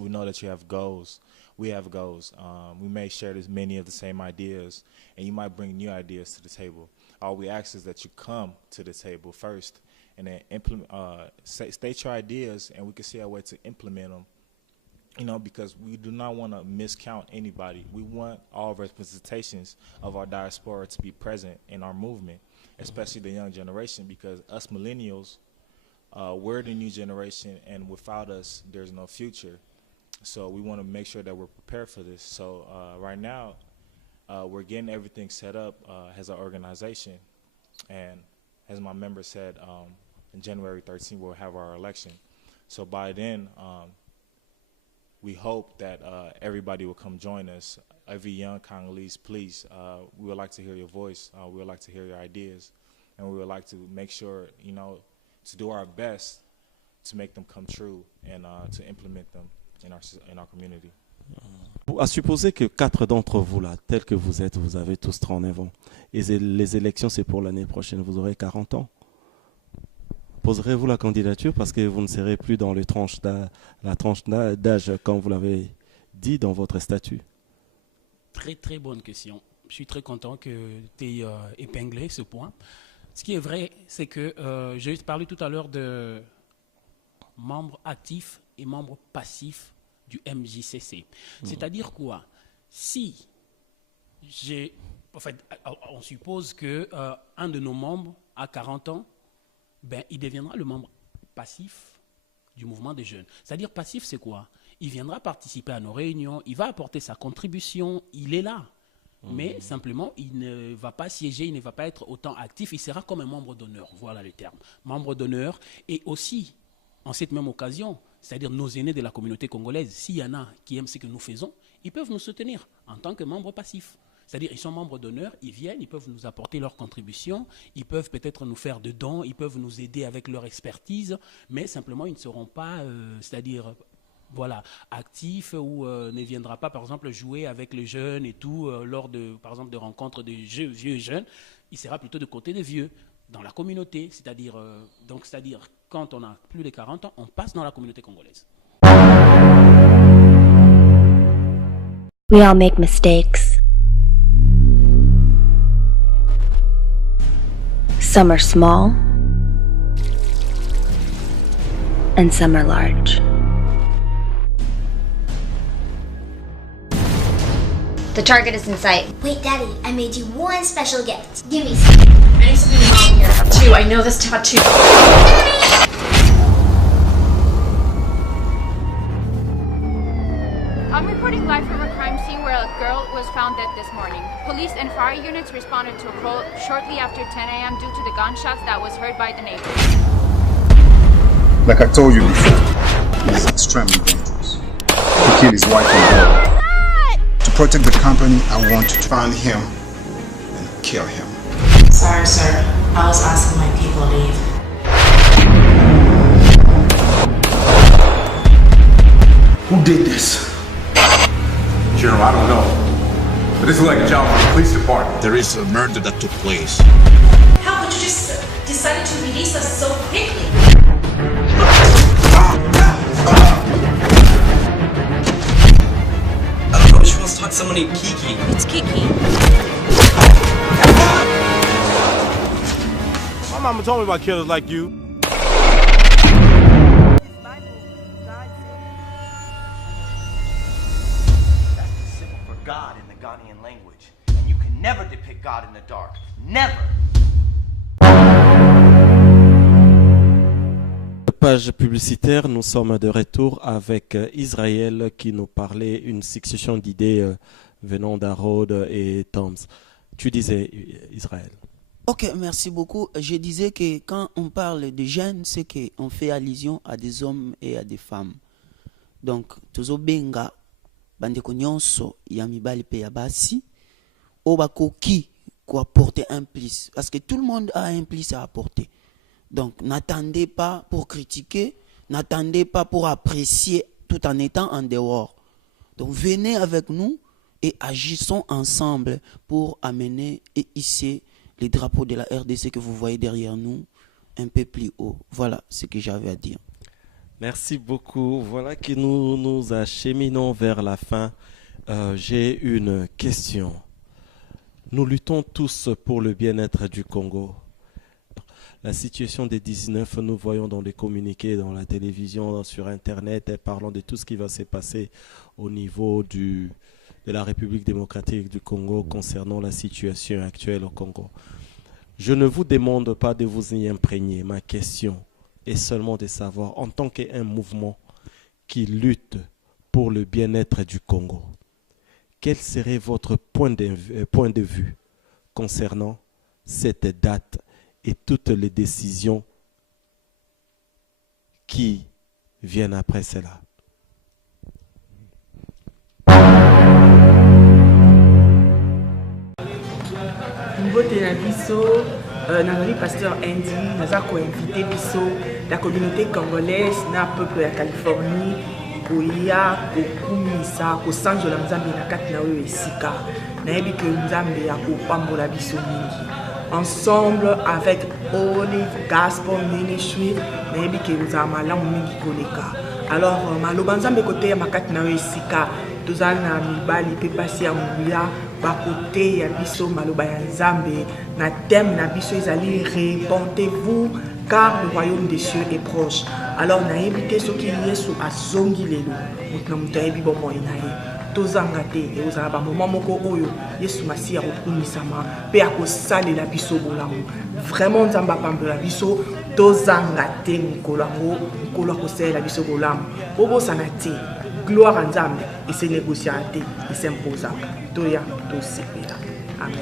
We know that you have goals. We have goals. We may share many of the same ideas, and you might bring new ideas to the table. All we ask is that you come to the table first, and then state your ideas, and we can see our way to implement them. Because we do not want to miscount anybody. We want all representations of our diaspora to be present in our movement, especially the young generation, because us millennials, we're the new generation, and without us, there's no future. So we want to make sure that we're prepared for this. So right now, we're getting everything set up as an organization. And as my member said, in January 13th, we'll have our election. So by then, we hope that everybody will come join us. Every young Congolese, please, we would like to hear your voice. We would like to hear your ideas. And we would like to make sure, to do our best to make them come true and to implement them in our community. À supposer que 4 d'entre vous, là, tels que vous êtes, vous avez tous 39 ans, et les élections, c'est pour l'année prochaine, vous aurez 40 ans. Poserez-vous la candidature parce que vous ne serez plus dans la tranche d'âge, comme vous l'avez dit dans votre statut? Très très bonne question. Je suis très content que tu aies épinglé ce point. Ce qui est vrai, c'est que j'ai parlé tout à l'heure de membres actifs et membres passifs du MJCC. C'est-à-dire quoi? Si on suppose que un de nos membres a 40 ans, ben, il deviendra le membre passif du mouvement des jeunes. C'est-à-dire passif, c'est quoi? Il viendra participer à nos réunions, il va apporter sa contribution, il est là. Mais simplement, il ne va pas siéger, il ne va pas être autant actif, il sera comme un membre d'honneur, voilà le terme. Membre d'honneur, et aussi, en cette même occasion, c'est-à-dire nos aînés de la communauté congolaise, s'il y en a qui aiment ce que nous faisons, ils peuvent nous soutenir en tant que membres passifs. C'est-à-dire ils sont membres d'honneur, ils viennent, ils peuvent nous apporter leur contribution, ils peuvent peut-être nous faire de dons, ils peuvent nous aider avec leur expertise, mais simplement ils ne seront pas, c'est-à-dire voilà, actifs ou ne viendra pas par exemple jouer avec les jeunes et tout lors de, par exemple, de rencontres de vieux et jeunes. Il sera plutôt de côté des vieux dans la communauté, c'est-à-dire quand on a plus de 40 ans, on passe dans la communauté congolaise. We all make mistakes. Some are small, and some are large. The target is in sight. Wait, Daddy, I made you one special gift. Give me some. I need something wrong here. Tattoo, I know this tattoo. I'm reporting live from a crime scene where a girl was found dead this morning. Police and fire units responded to a call shortly after 10 a.m. due to the gunshots that was heard by the neighbors. Like I told you before, he is extremely dangerous. He killed his wife and daughter. To protect the company, I want to find him and kill him. Sorry, sir. I was asking my people to leave. Who did this? General, I don't know. But this is like a job for the police department. There is a murder that took place. How could you just decide to release us so quickly? She wants to talk to someone named Kiki. It's Kiki. My mama told me about killers like you. That's the symbol for God in the Ghanaian language. And you can never depict God in the dark. Never! Page publicitaire, nous sommes de retour avec Israël qui nous parlait une succession d'idées venant d'Harod et Toms. Tu disais, Israël. Ok, merci beaucoup. Je disais que quand on parle de jeunes, c'est qu'on fait allusion à des hommes et à des femmes. Donc, tozo benga bandeko nyonso ya mibali pe ya basi obakoki ko apporter un plus parce que tout le monde a un plus à apporter. Donc, n'attendez pas pour critiquer, n'attendez pas pour apprécier tout en étant en dehors. Donc, venez avec nous et agissons ensemble pour amener et hisser les drapeaux de la RDC que vous voyez derrière nous un peu plus haut. Voilà ce que j'avais à dire. Merci beaucoup. Voilà que nous acheminons vers la fin. J'ai une question. Nous luttons tous pour le bien-être du Congo. La situation des 19, nous voyons dans les communiqués, dans la télévision, sur Internet, et parlant de tout ce qui va se passer au niveau de la République démocratique du Congo concernant la situation actuelle au Congo. Je ne vous demande pas de vous y imprégner. Ma question est seulement de savoir, en tant qu'un mouvement qui lutte pour le bien-être du Congo, quel serait votre point de vue concernant cette date et toutes les décisions qui viennent après cela? Mbote na biso, nazali pasteur Andy, naza ko-invité biso la communauté congolaise na peuple ya Californie koya kokumisa kosanzola nzambe na kati na oyo esika nayebi ke nzambe akopambola biso mingi. Ensemble avec Olive Gospel Ministry, nayebi ke ozala malamu mingi koleka. Alors maloba nzambe koteya makati na oyo esika toza na mibali mpe pasi ya nguya bakoteya biso maloba ya nzambe na thème na biso ezali répentez-vous car le royaume des cieux est proche. Alors nayebi te soki yesu azongi lelo moto na moto ayebi bomoi na ye tozanga te ekozala bamoment moko oyo yesu masiya akokumisama mpe akosalela biso bolamu. Vraiment nzambe apambola biso tozanga te mokolo yango mokolo akosalela biso bolamu bobosana te. Gloire à Nzambe et c'est négocié et c'est imposant. Toya, tosepela. Amen.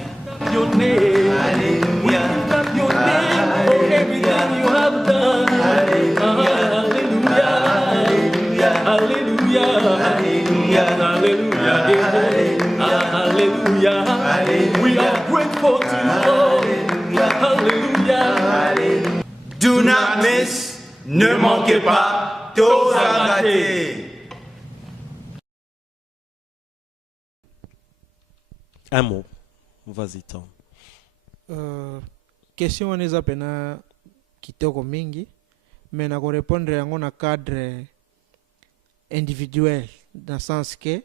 Your name, hallelujah. Your name for everything you have done. Hallelujah, hallelujah, hallelujah, hallelujah, hallelujah. We are grateful to you, Lord. Hallelujah. Do not miss, ne manquez pas, Tozangate. Un mot. Vas-y, Tom. Question wanaweza pena kitoko mingi mais na répondre yango na cadre individuel dans le sens que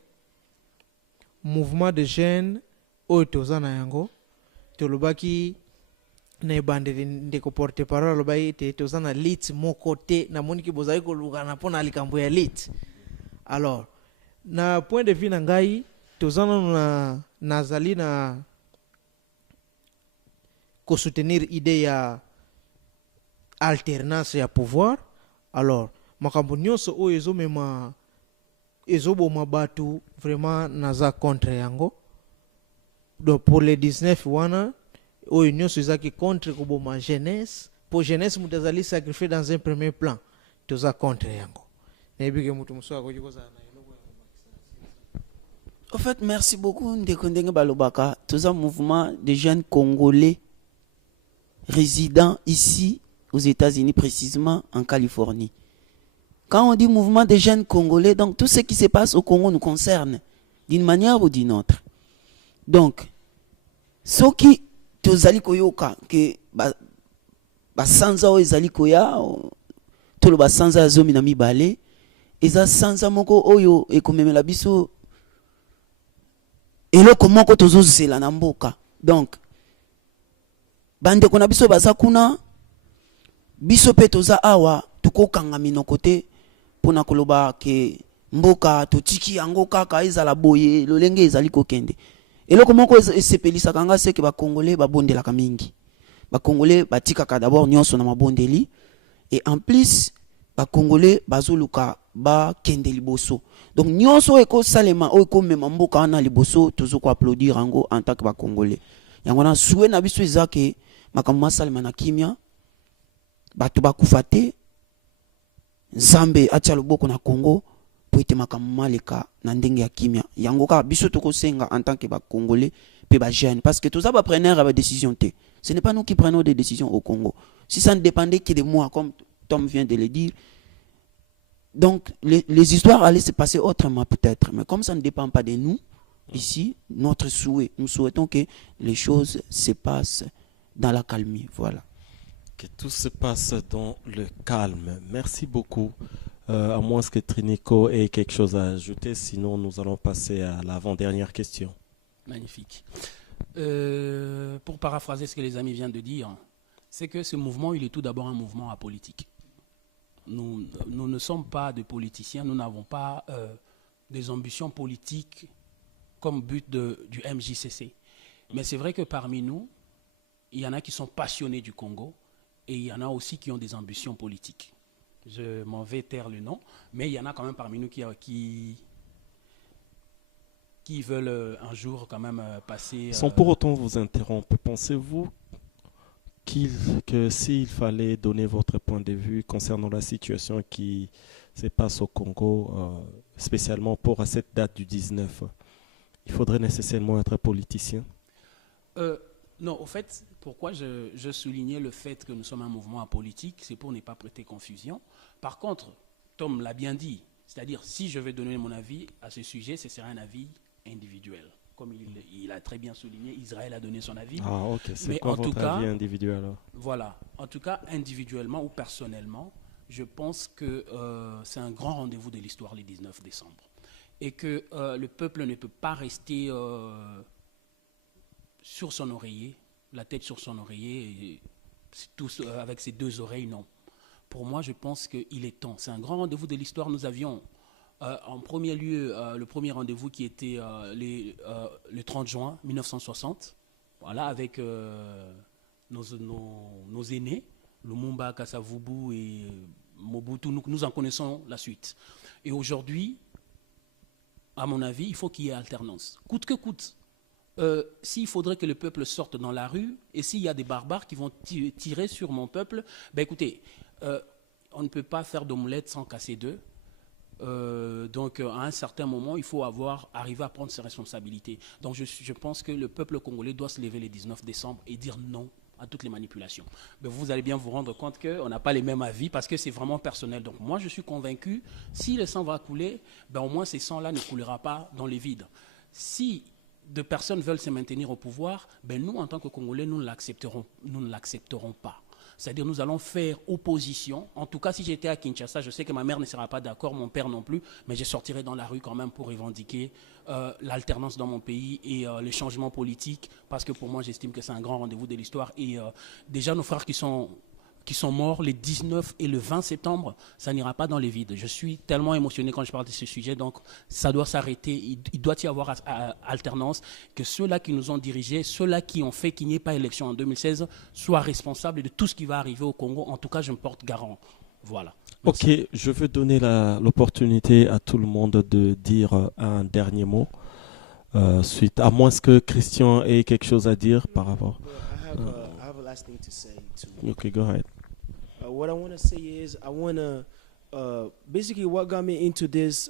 mouvement de jeunes oyo toza na yango tolobaki na ebandeli ndeko porte parole alobaki ete toza na lit moko te namoni ki bozali kolukana mpo na likambo ya lit. Alors na point de vue na ngai toza nano nazali na soutenir idée ya alternance ya pouvoir. Alors makambo nyonso oyo ezomema ezoboma batu vraiment naza contre yango. Donc pour les 19 wana oyo nyonso ezaki contre koboma jeunesse pour jeunesse mutu azali sacrifié dans un premier plan toza contre yango. Nayebike mutu mosusu akoki kozala na eloko. En fait, merci beaucoup Ndekondenge Balobaka. Tous un mouvement de jeunes Congolais résidant ici aux États-Unis, précisément en Californie. Quand on dit mouvement de jeunes Congolais, donc tout ce qui se passe au Congo nous concerne d'une manière ou d'une autre. Donc, ce qui tozali koyoka que basanza o ezali koya to lo basanza zomi na mibale eza sanza moko oyo ekomemela biso eloko moko tozozela na mboka. Donc bande kona biso baza kuna biso pe toza awa tukokanga minoko te pona koloba ke mboka totiki yango kaka ezala boye lolenge ezali kokende. Eloko moko esepelisa kanga seke ba Congolais ba bondelaka mingi. Ba Congolais batikaka d'abord nyonso na mabondeli et en plus ba Congolais bazoluka ba kende liboso. Donc nyonso eko salema o eko mema mboka na liboso tozoko applaudir ango en tant que ba Congolais. Yango na souwe na biso ezake makamwa salema na kimia batu bakufa te Nzambe atia loboko na Congo po ete makamwa leka na ndenge ya kimia. Yango ka biso tokosenga en tant que ba Congolais pe ba jeunes parce que tous ça ba preneur ba décision te. Ce n'est pas nous qui prenons des décisions au Congo. Si ça ne dépendait que de moi comme Tom vient de le dire, donc les histoires allaient se passer autrement peut-être, mais comme ça ne dépend pas de nous ici, notre souhait, nous souhaitons que les choses se passent dans la calmie, voilà. Que tout se passe dans le calme. Merci beaucoup. À moins que Trinico ait quelque chose à ajouter, sinon nous allons passer à l'avant-dernière question. Magnifique. Pour paraphraser ce que les amis viennent de dire, c'est que ce mouvement, il est tout d'abord un mouvement apolitique. Nous ne sommes pas des politiciens, nous n'avons pas des ambitions politiques comme but du MJCC. Mais c'est vrai que parmi nous, il y en a qui sont passionnés du Congo et il y en a aussi qui ont des ambitions politiques. Je m'en vais taire le nom, mais il y en a quand même parmi nous qui veulent un jour quand même passer... Sans pour autant vous interrompre, pensez-vous que s'il fallait donner votre point de vue concernant la situation qui se passe au Congo, spécialement pour cette date du 19, il faudrait nécessairement être politicien? Non, au fait, pourquoi je soulignais le fait que nous sommes un mouvement apolitique, c'est pour ne pas prêter confusion. Par contre, Tom l'a bien dit, c'est-à-dire si je vais donner mon avis à ce sujet, ce sera un avis individuel. Comme il a très bien souligné, Israël a donné son avis. Ah ok, c'est mais quoi en votre tout cas, avis individuel alors? Voilà, en tout cas individuellement ou personnellement, je pense que c'est un grand rendez-vous de l'histoire le 19 décembre. et que le peuple ne peut pas rester sur son oreiller, la tête sur son oreiller, et tout, avec ses deux oreilles, non. Pour moi, je pense qu'il est temps. C'est un grand rendez-vous de l'histoire. Nous avions en premier lieu le premier rendez-vous qui était le 30 juin 1960, voilà, avec nos aînés, Lumumba, Kasavubu et Mobutu. Nous en connaissons la suite. Et aujourd'hui, à mon avis, il faut qu'il y ait alternance. Coûte que coûte. S'il faudrait que le peuple sorte dans la rue, et s'il y a des barbares qui vont tirer sur mon peuple, ben écoutez, on ne peut pas faire d'omelette sans casser d'œufs. Donc, à un certain moment, il faut arriver à prendre ses responsabilités. Donc, je pense que le peuple congolais doit se lever le 19 décembre et dire non à toutes les manipulations. Mais vous allez bien vous rendre compte qu'on n'a pas les mêmes avis parce que c'est vraiment personnel. Donc, moi, je suis convaincu, si le sang va couler, ben, au moins, ces sangs-là ne coulera pas dans les vides. Si de personnes veulent se maintenir au pouvoir, ben nous, en tant que Congolais, nous ne l'accepterons pas. C'est-à-dire nous allons faire opposition. En tout cas, si j'étais à Kinshasa, je sais que ma mère ne sera pas d'accord, mon père non plus, mais je sortirai dans la rue quand même pour revendiquer l'alternance dans mon pays et les changements politiques, parce que pour moi, j'estime que c'est un grand rendez-vous de l'histoire. Et déjà, nos frères qui sont morts les 19 et le 20 septembre, ça n'ira pas dans les vides. Je suis tellement émotionné quand je parle de ce sujet, donc ça doit s'arrêter. Il doit y avoir alternance, que ceux-là qui nous ont dirigés, ceux-là qui ont fait qu'il n'y ait pas élection en 2016, soient responsables de tout ce qui va arriver au Congo. En tout cas, je me porte garant. Voilà. Merci. Ok, je veux donner l'opportunité à tout le monde de dire un dernier mot, suite, à moins que Christian ait quelque chose à dire par rapport. I have a last thing to say too. Okay, go ahead. What I want to say is I want to basically what got me into this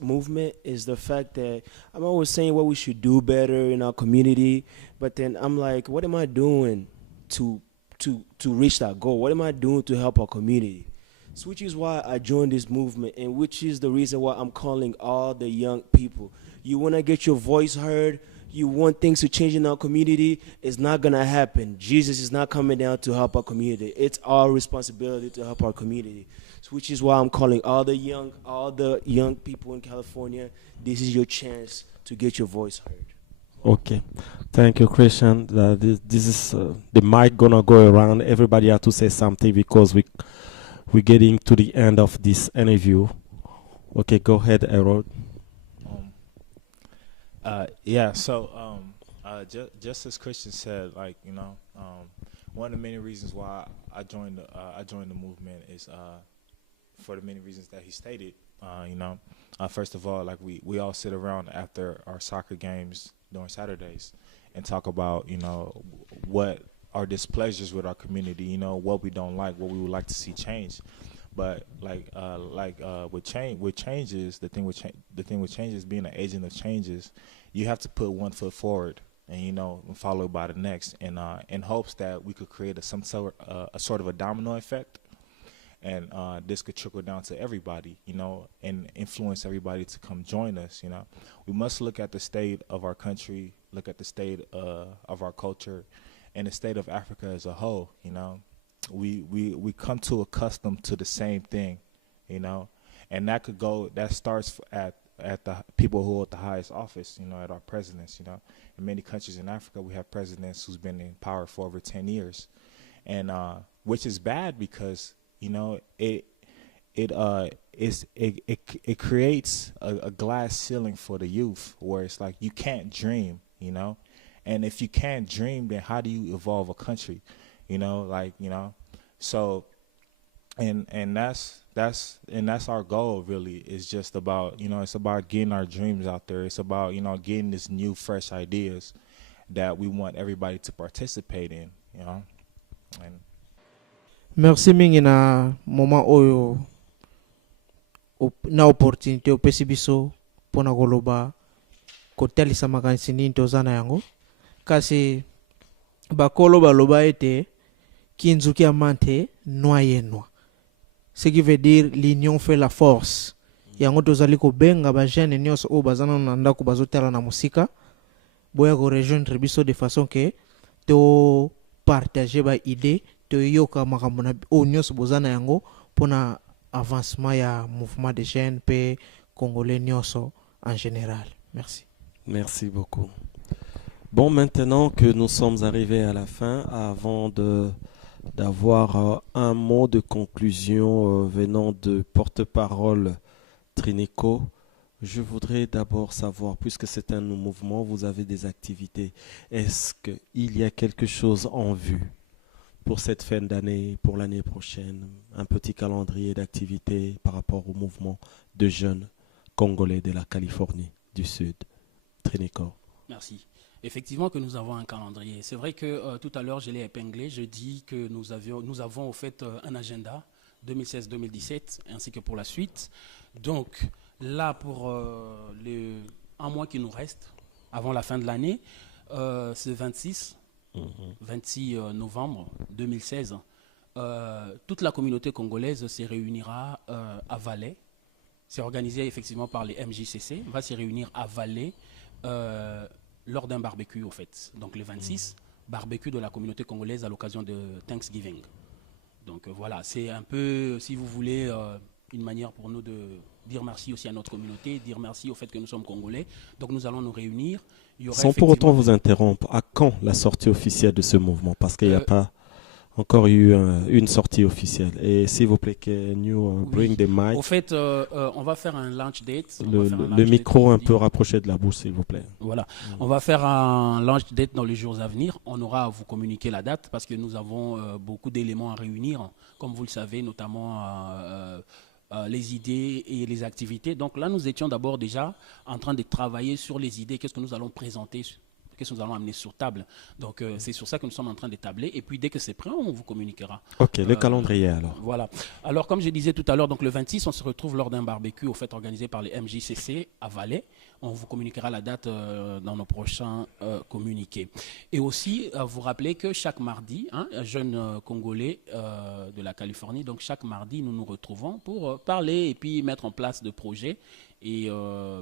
movement is the fact that I'm always saying what we should do better in our community, but then I'm like, what am I doing to reach that goal? What am I doing to help our community? So which is why I joined this movement, and which is the reason why I'm calling all the young people. You want to get your voice heard? You want things to change in our community? It's not going to happen. Jesus is not coming down to help our community. It's our responsibility to help our community. So which is why I'm calling all the young people in California. This is your chance to get your voice heard. Okay, thank you, Christian. This is the mic gonna go around. Everybody has to say something because we're getting to the end of this interview. Okay, go ahead, Harold. Yeah, so just as Christian said, like, you know, one of the many reasons why I joined the movement is for the many reasons that he stated. You know, first of all, like we all sit around after our soccer games during Saturdays and talk about, you know, what our displeasures with our community, you know, what we don't like, what we would like to see change. But with changes, the thing with changes, being an agent of changes, you have to put one foot forward and, you know, followed by the next, and in hopes that we could create a sort of a domino effect, and this could trickle down to everybody, you know, and influence everybody to come join us. You know, we must look at the state of our country, look at the state of our culture, and the state of Africa as a whole. You know, we come to accustom to the same thing, you know, and that starts at the people who hold the highest office, you know, at our presidents. You know, in many countries in Africa, we have presidents who's been in power for over 10 years, and which is bad because, you know, it creates a glass ceiling for the youth where it's like you can't dream, you know, and if you can't dream, then how do you evolve a country, you know, like, you know, so and that's our goal really. Is just about, you know, it's about getting our dreams out there. It's about, you know, getting this new fresh ideas that we want everybody to participate in, you know. And merci mingi na moment oyo na opportunité opesi biso mpona koloba kotalisa makanisi nini toza na yango, kasi bakolo baloba ete kinzuki ya mante noyenwa, ce qui veut dire l'union fait la force. Yango tozali kobenga bajene nyonso oyo baza nano na ndako bazotala na musika boya korejoindre biso de façon ke to partager ba idée toyoka makambo na oyo nyonso boza na yango mpona avancement ya mouvement de jeunes mpe Congolais nyonso en général. Merci. Merci beaucoup. Bon, maintenant que nous sommes arrivés à la fin, avant d'avoir un mot de conclusion venant de porte-parole Trinico, je voudrais d'abord savoir, puisque c'est un mouvement, vous avez des activités, est-ce qu'il y a quelque chose en vue pour cette fin d'année, pour l'année prochaine, un petit calendrier d'activités par rapport au mouvement de jeunes congolais de la Californie du Sud? Trinico. Merci. Effectivement que nous avons un calendrier. C'est vrai que tout à l'heure, je l'ai épinglé. Je dis que nous avons au fait un agenda 2016-2017 ainsi que pour la suite. Donc là, pour un mois qui nous reste avant la fin de l'année, c'est 26 novembre 2016. Toute la communauté congolaise se réunira à Valais. C'est organisé effectivement par les MJCC. On va se réunir à Valais lors d'un barbecue, au fait. Donc le 26, barbecue de la communauté congolaise à l'occasion de Thanksgiving. Donc voilà, c'est un peu, si vous voulez, une manière pour nous de dire merci aussi à notre communauté, dire merci au fait que nous sommes congolais. Donc nous allons nous réunir. Sans pour autant vous interrompre, à quand la sortie officielle de ce mouvement? Parce qu'il n'y a pas encore eu une sortie officielle. Et s'il vous plaît, can you bring the mic? Au fait, on va faire un launch date. Le micro un peu rapproché de la bouche, s'il vous plaît. Voilà. On va faire un launch date dans les jours à venir. On aura à vous communiquer la date parce que nous avons beaucoup d'éléments à réunir, comme vous le savez, notamment les idées et les activités. Donc là, nous étions d'abord déjà en train de travailler sur les idées. Qu'est-ce que nous allons présenter? Qu'est-ce que nous allons amener sur table? Donc, c'est sur ça que nous sommes en train d'établir. Et puis, dès que c'est prêt, on vous communiquera. Ok, le calendrier alors. Voilà. Alors, comme je disais tout à l'heure, donc le 26, on se retrouve lors d'un barbecue au fait organisé par les MJCC à Valais. On vous communiquera la date dans nos prochains communiqués. Et aussi, vous rappelez que chaque mardi, un jeune Congolais de la Californie, donc chaque mardi, nous nous retrouvons pour parler et puis mettre en place des projets et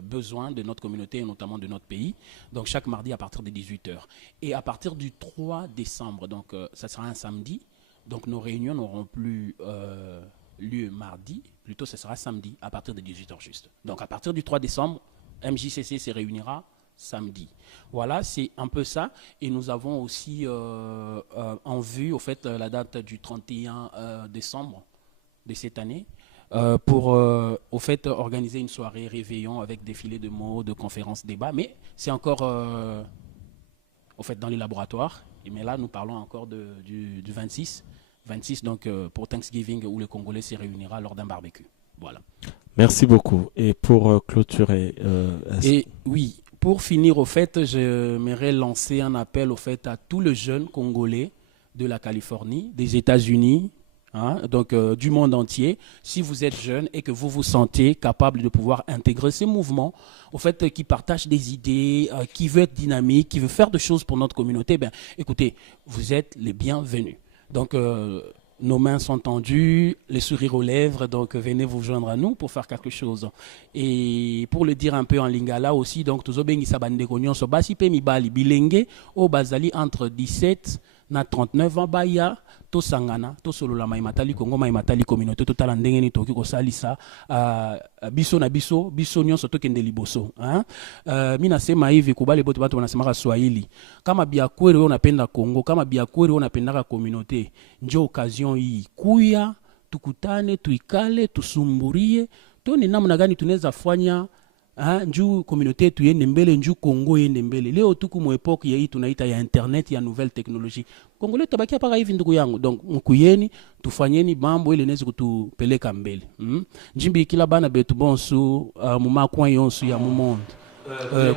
besoins de notre communauté et notamment de notre pays. Donc chaque mardi à partir de 18h. Et à partir du 3 décembre, donc ça sera un samedi, donc nos réunions n'auront plus lieu mardi, plutôt ce sera samedi à partir de 18h juste. Donc à partir du 3 décembre, MJCC se réunira samedi. Voilà, c'est un peu ça. Et nous avons aussi en vue au fait la date du 31 décembre de cette année. Pour au fait organiser une soirée réveillon avec défilé de mots, de conférences, débats, mais c'est encore au fait dans les laboratoires. Mais là, nous parlons encore du 26 donc pour Thanksgiving où le Congolais se réunira lors d'un barbecue. Voilà. Merci beaucoup. Et pour clôturer, et oui, pour finir au fait, j'aimerais lancer un appel au fait à tous les jeunes Congolais de la Californie, des États-Unis. Donc du monde entier, si vous êtes jeune et que vous vous sentez capable de pouvoir intégrer ces mouvements, au fait, qui partagent des idées, qui veut être dynamique, qui veut faire des choses pour notre communauté, ben, écoutez, vous êtes les bienvenus. Donc nos mains sont tendues, les sourires aux lèvres, donc venez vous joindre à nous pour faire quelque chose. Et pour le dire un peu en lingala aussi, donc tozobengisa bandeko nyonso basi pe mibali bilenge o bazali entre 17 na 39 ans baya to sangana to solola maimatali Kongo maimatali communauté totala ndenge ni toki ko salisa biso na biso nyonso tokende liboso mina sema hivi kubali bote watu wanasema Swahili kama biakweli wewe unapenda Kongo kama biakweli wewe unapenda communauté njo occasion hii kuya tukutane tuikale tusumburie tuone namna gani tunaweza fanya njuu communauté yetu yende mbele, njuu Kongo yende mbele. Leo tuku mu epoque ya hii tunaita ya internet ya nouvelle technologie. Kongo letu tabakia paka hivi ndugu yangu. Donc mkuyeni tufanyeni mambo ile inaweza kutupeleka mbele. Njimbi kila bana betu bonsu muma coin yonsu ya mu monde.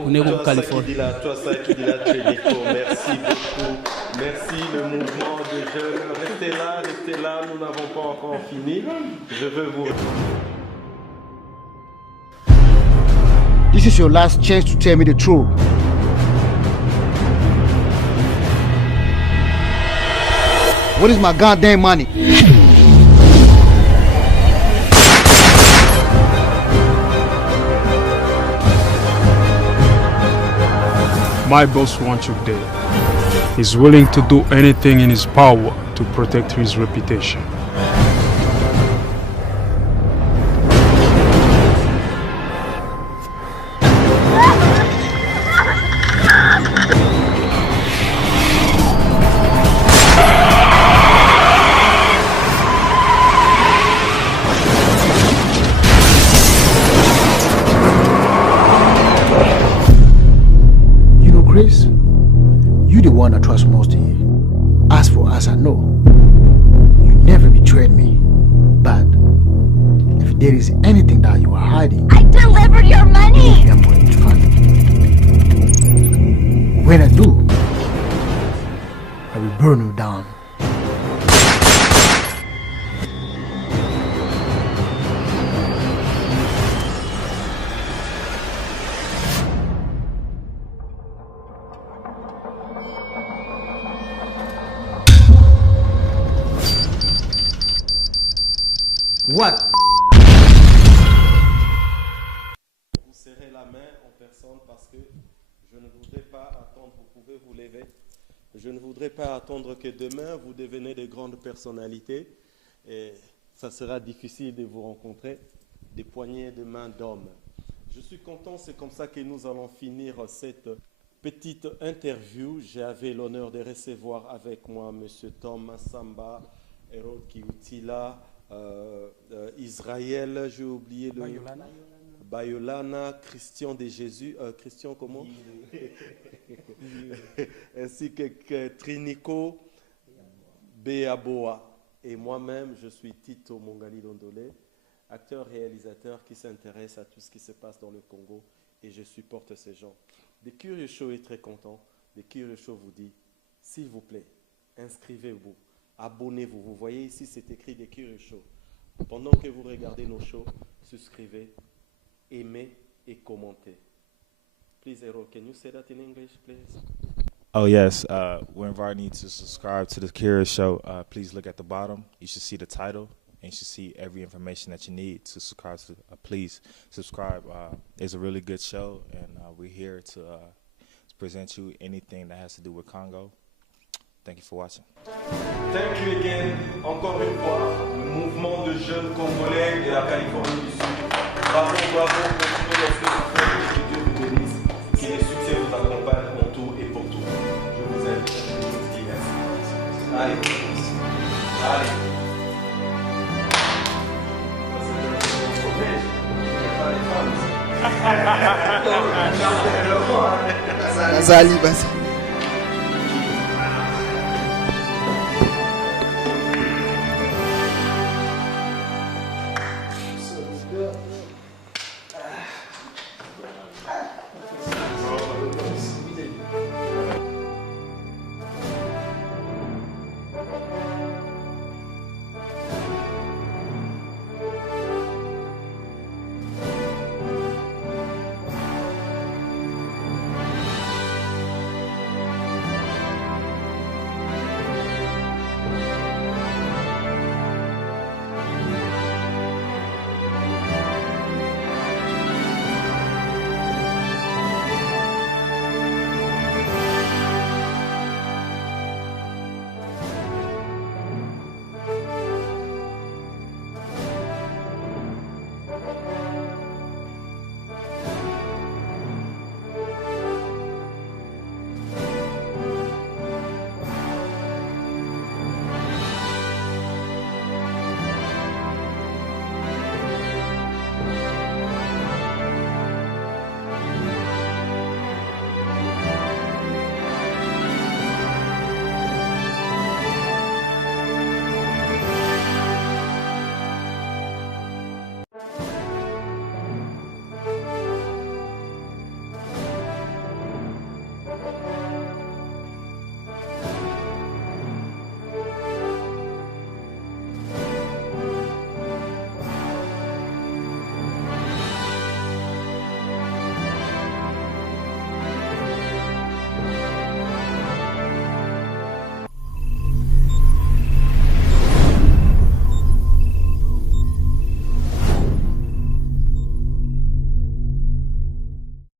Kuneko Californie. Toi ça qui dit là Trinico. Merci beaucoup. Merci le mouvement de jeunes. Restez là, nous n'avons pas encore fini. Je veux vous This is your last chance to tell me the truth. What is my goddamn money? My boss wants you dead. He's willing to do anything in his power to protect his reputation. there is anything that you are hiding, I delivered your money! I'm going to find it. When I do, I will burn you down. What? Vous serrez la main en personne parce que je ne voudrais pas attendre, vous pouvez vous lever. Je ne voudrais pas attendre que demain vous devenez de grandes personnalités et ça sera difficile de vous rencontrer, des poignées de main d'hommes. Je suis content, c'est comme ça que nous allons finir cette petite interview. J'avais l'honneur de recevoir avec moi M. Tom Samba, Hérode Kiutila, Israël, j'ai oublié le... Bayolana, Christian de Jésus, Christian comment? Ainsi que Trinico Beaboa. Et moi-même, je suis Tito Mongali Londolé, acteur-réalisateur qui s'intéresse à tout ce qui se passe dans le Congo et je supporte ces gens. The Curious Show est très content. The Curious Show vous dit, s'il vous plaît, inscrivez-vous, abonnez-vous. Vous voyez ici, c'est écrit The Curious Show. Pendant que vous regardez nos shows, souscrivez, aimez et commentez. Please, Hero, can you say that in English, please? Oh, yes. We're inviting you to subscribe to The Curious Show. Please look at the bottom. You should see the title, and you should see every information that you need to subscribe to. Please subscribe. It's a really good show, and we're here to present you anything that has to do with Congo. Thank you for watching. Thank you again, encore une fois, le mouvement de jeunes Congolais de la Californie du Sud. Bravo, bravo, continuez dans ce que vous faites, que Dieu vous bénisse, que les succès vous accompagnent en tout et pour tout. Je vous aime, je vous dis merci. Allez, allez. Il n'y a pas les femmes aussi. Bazali, Bazali.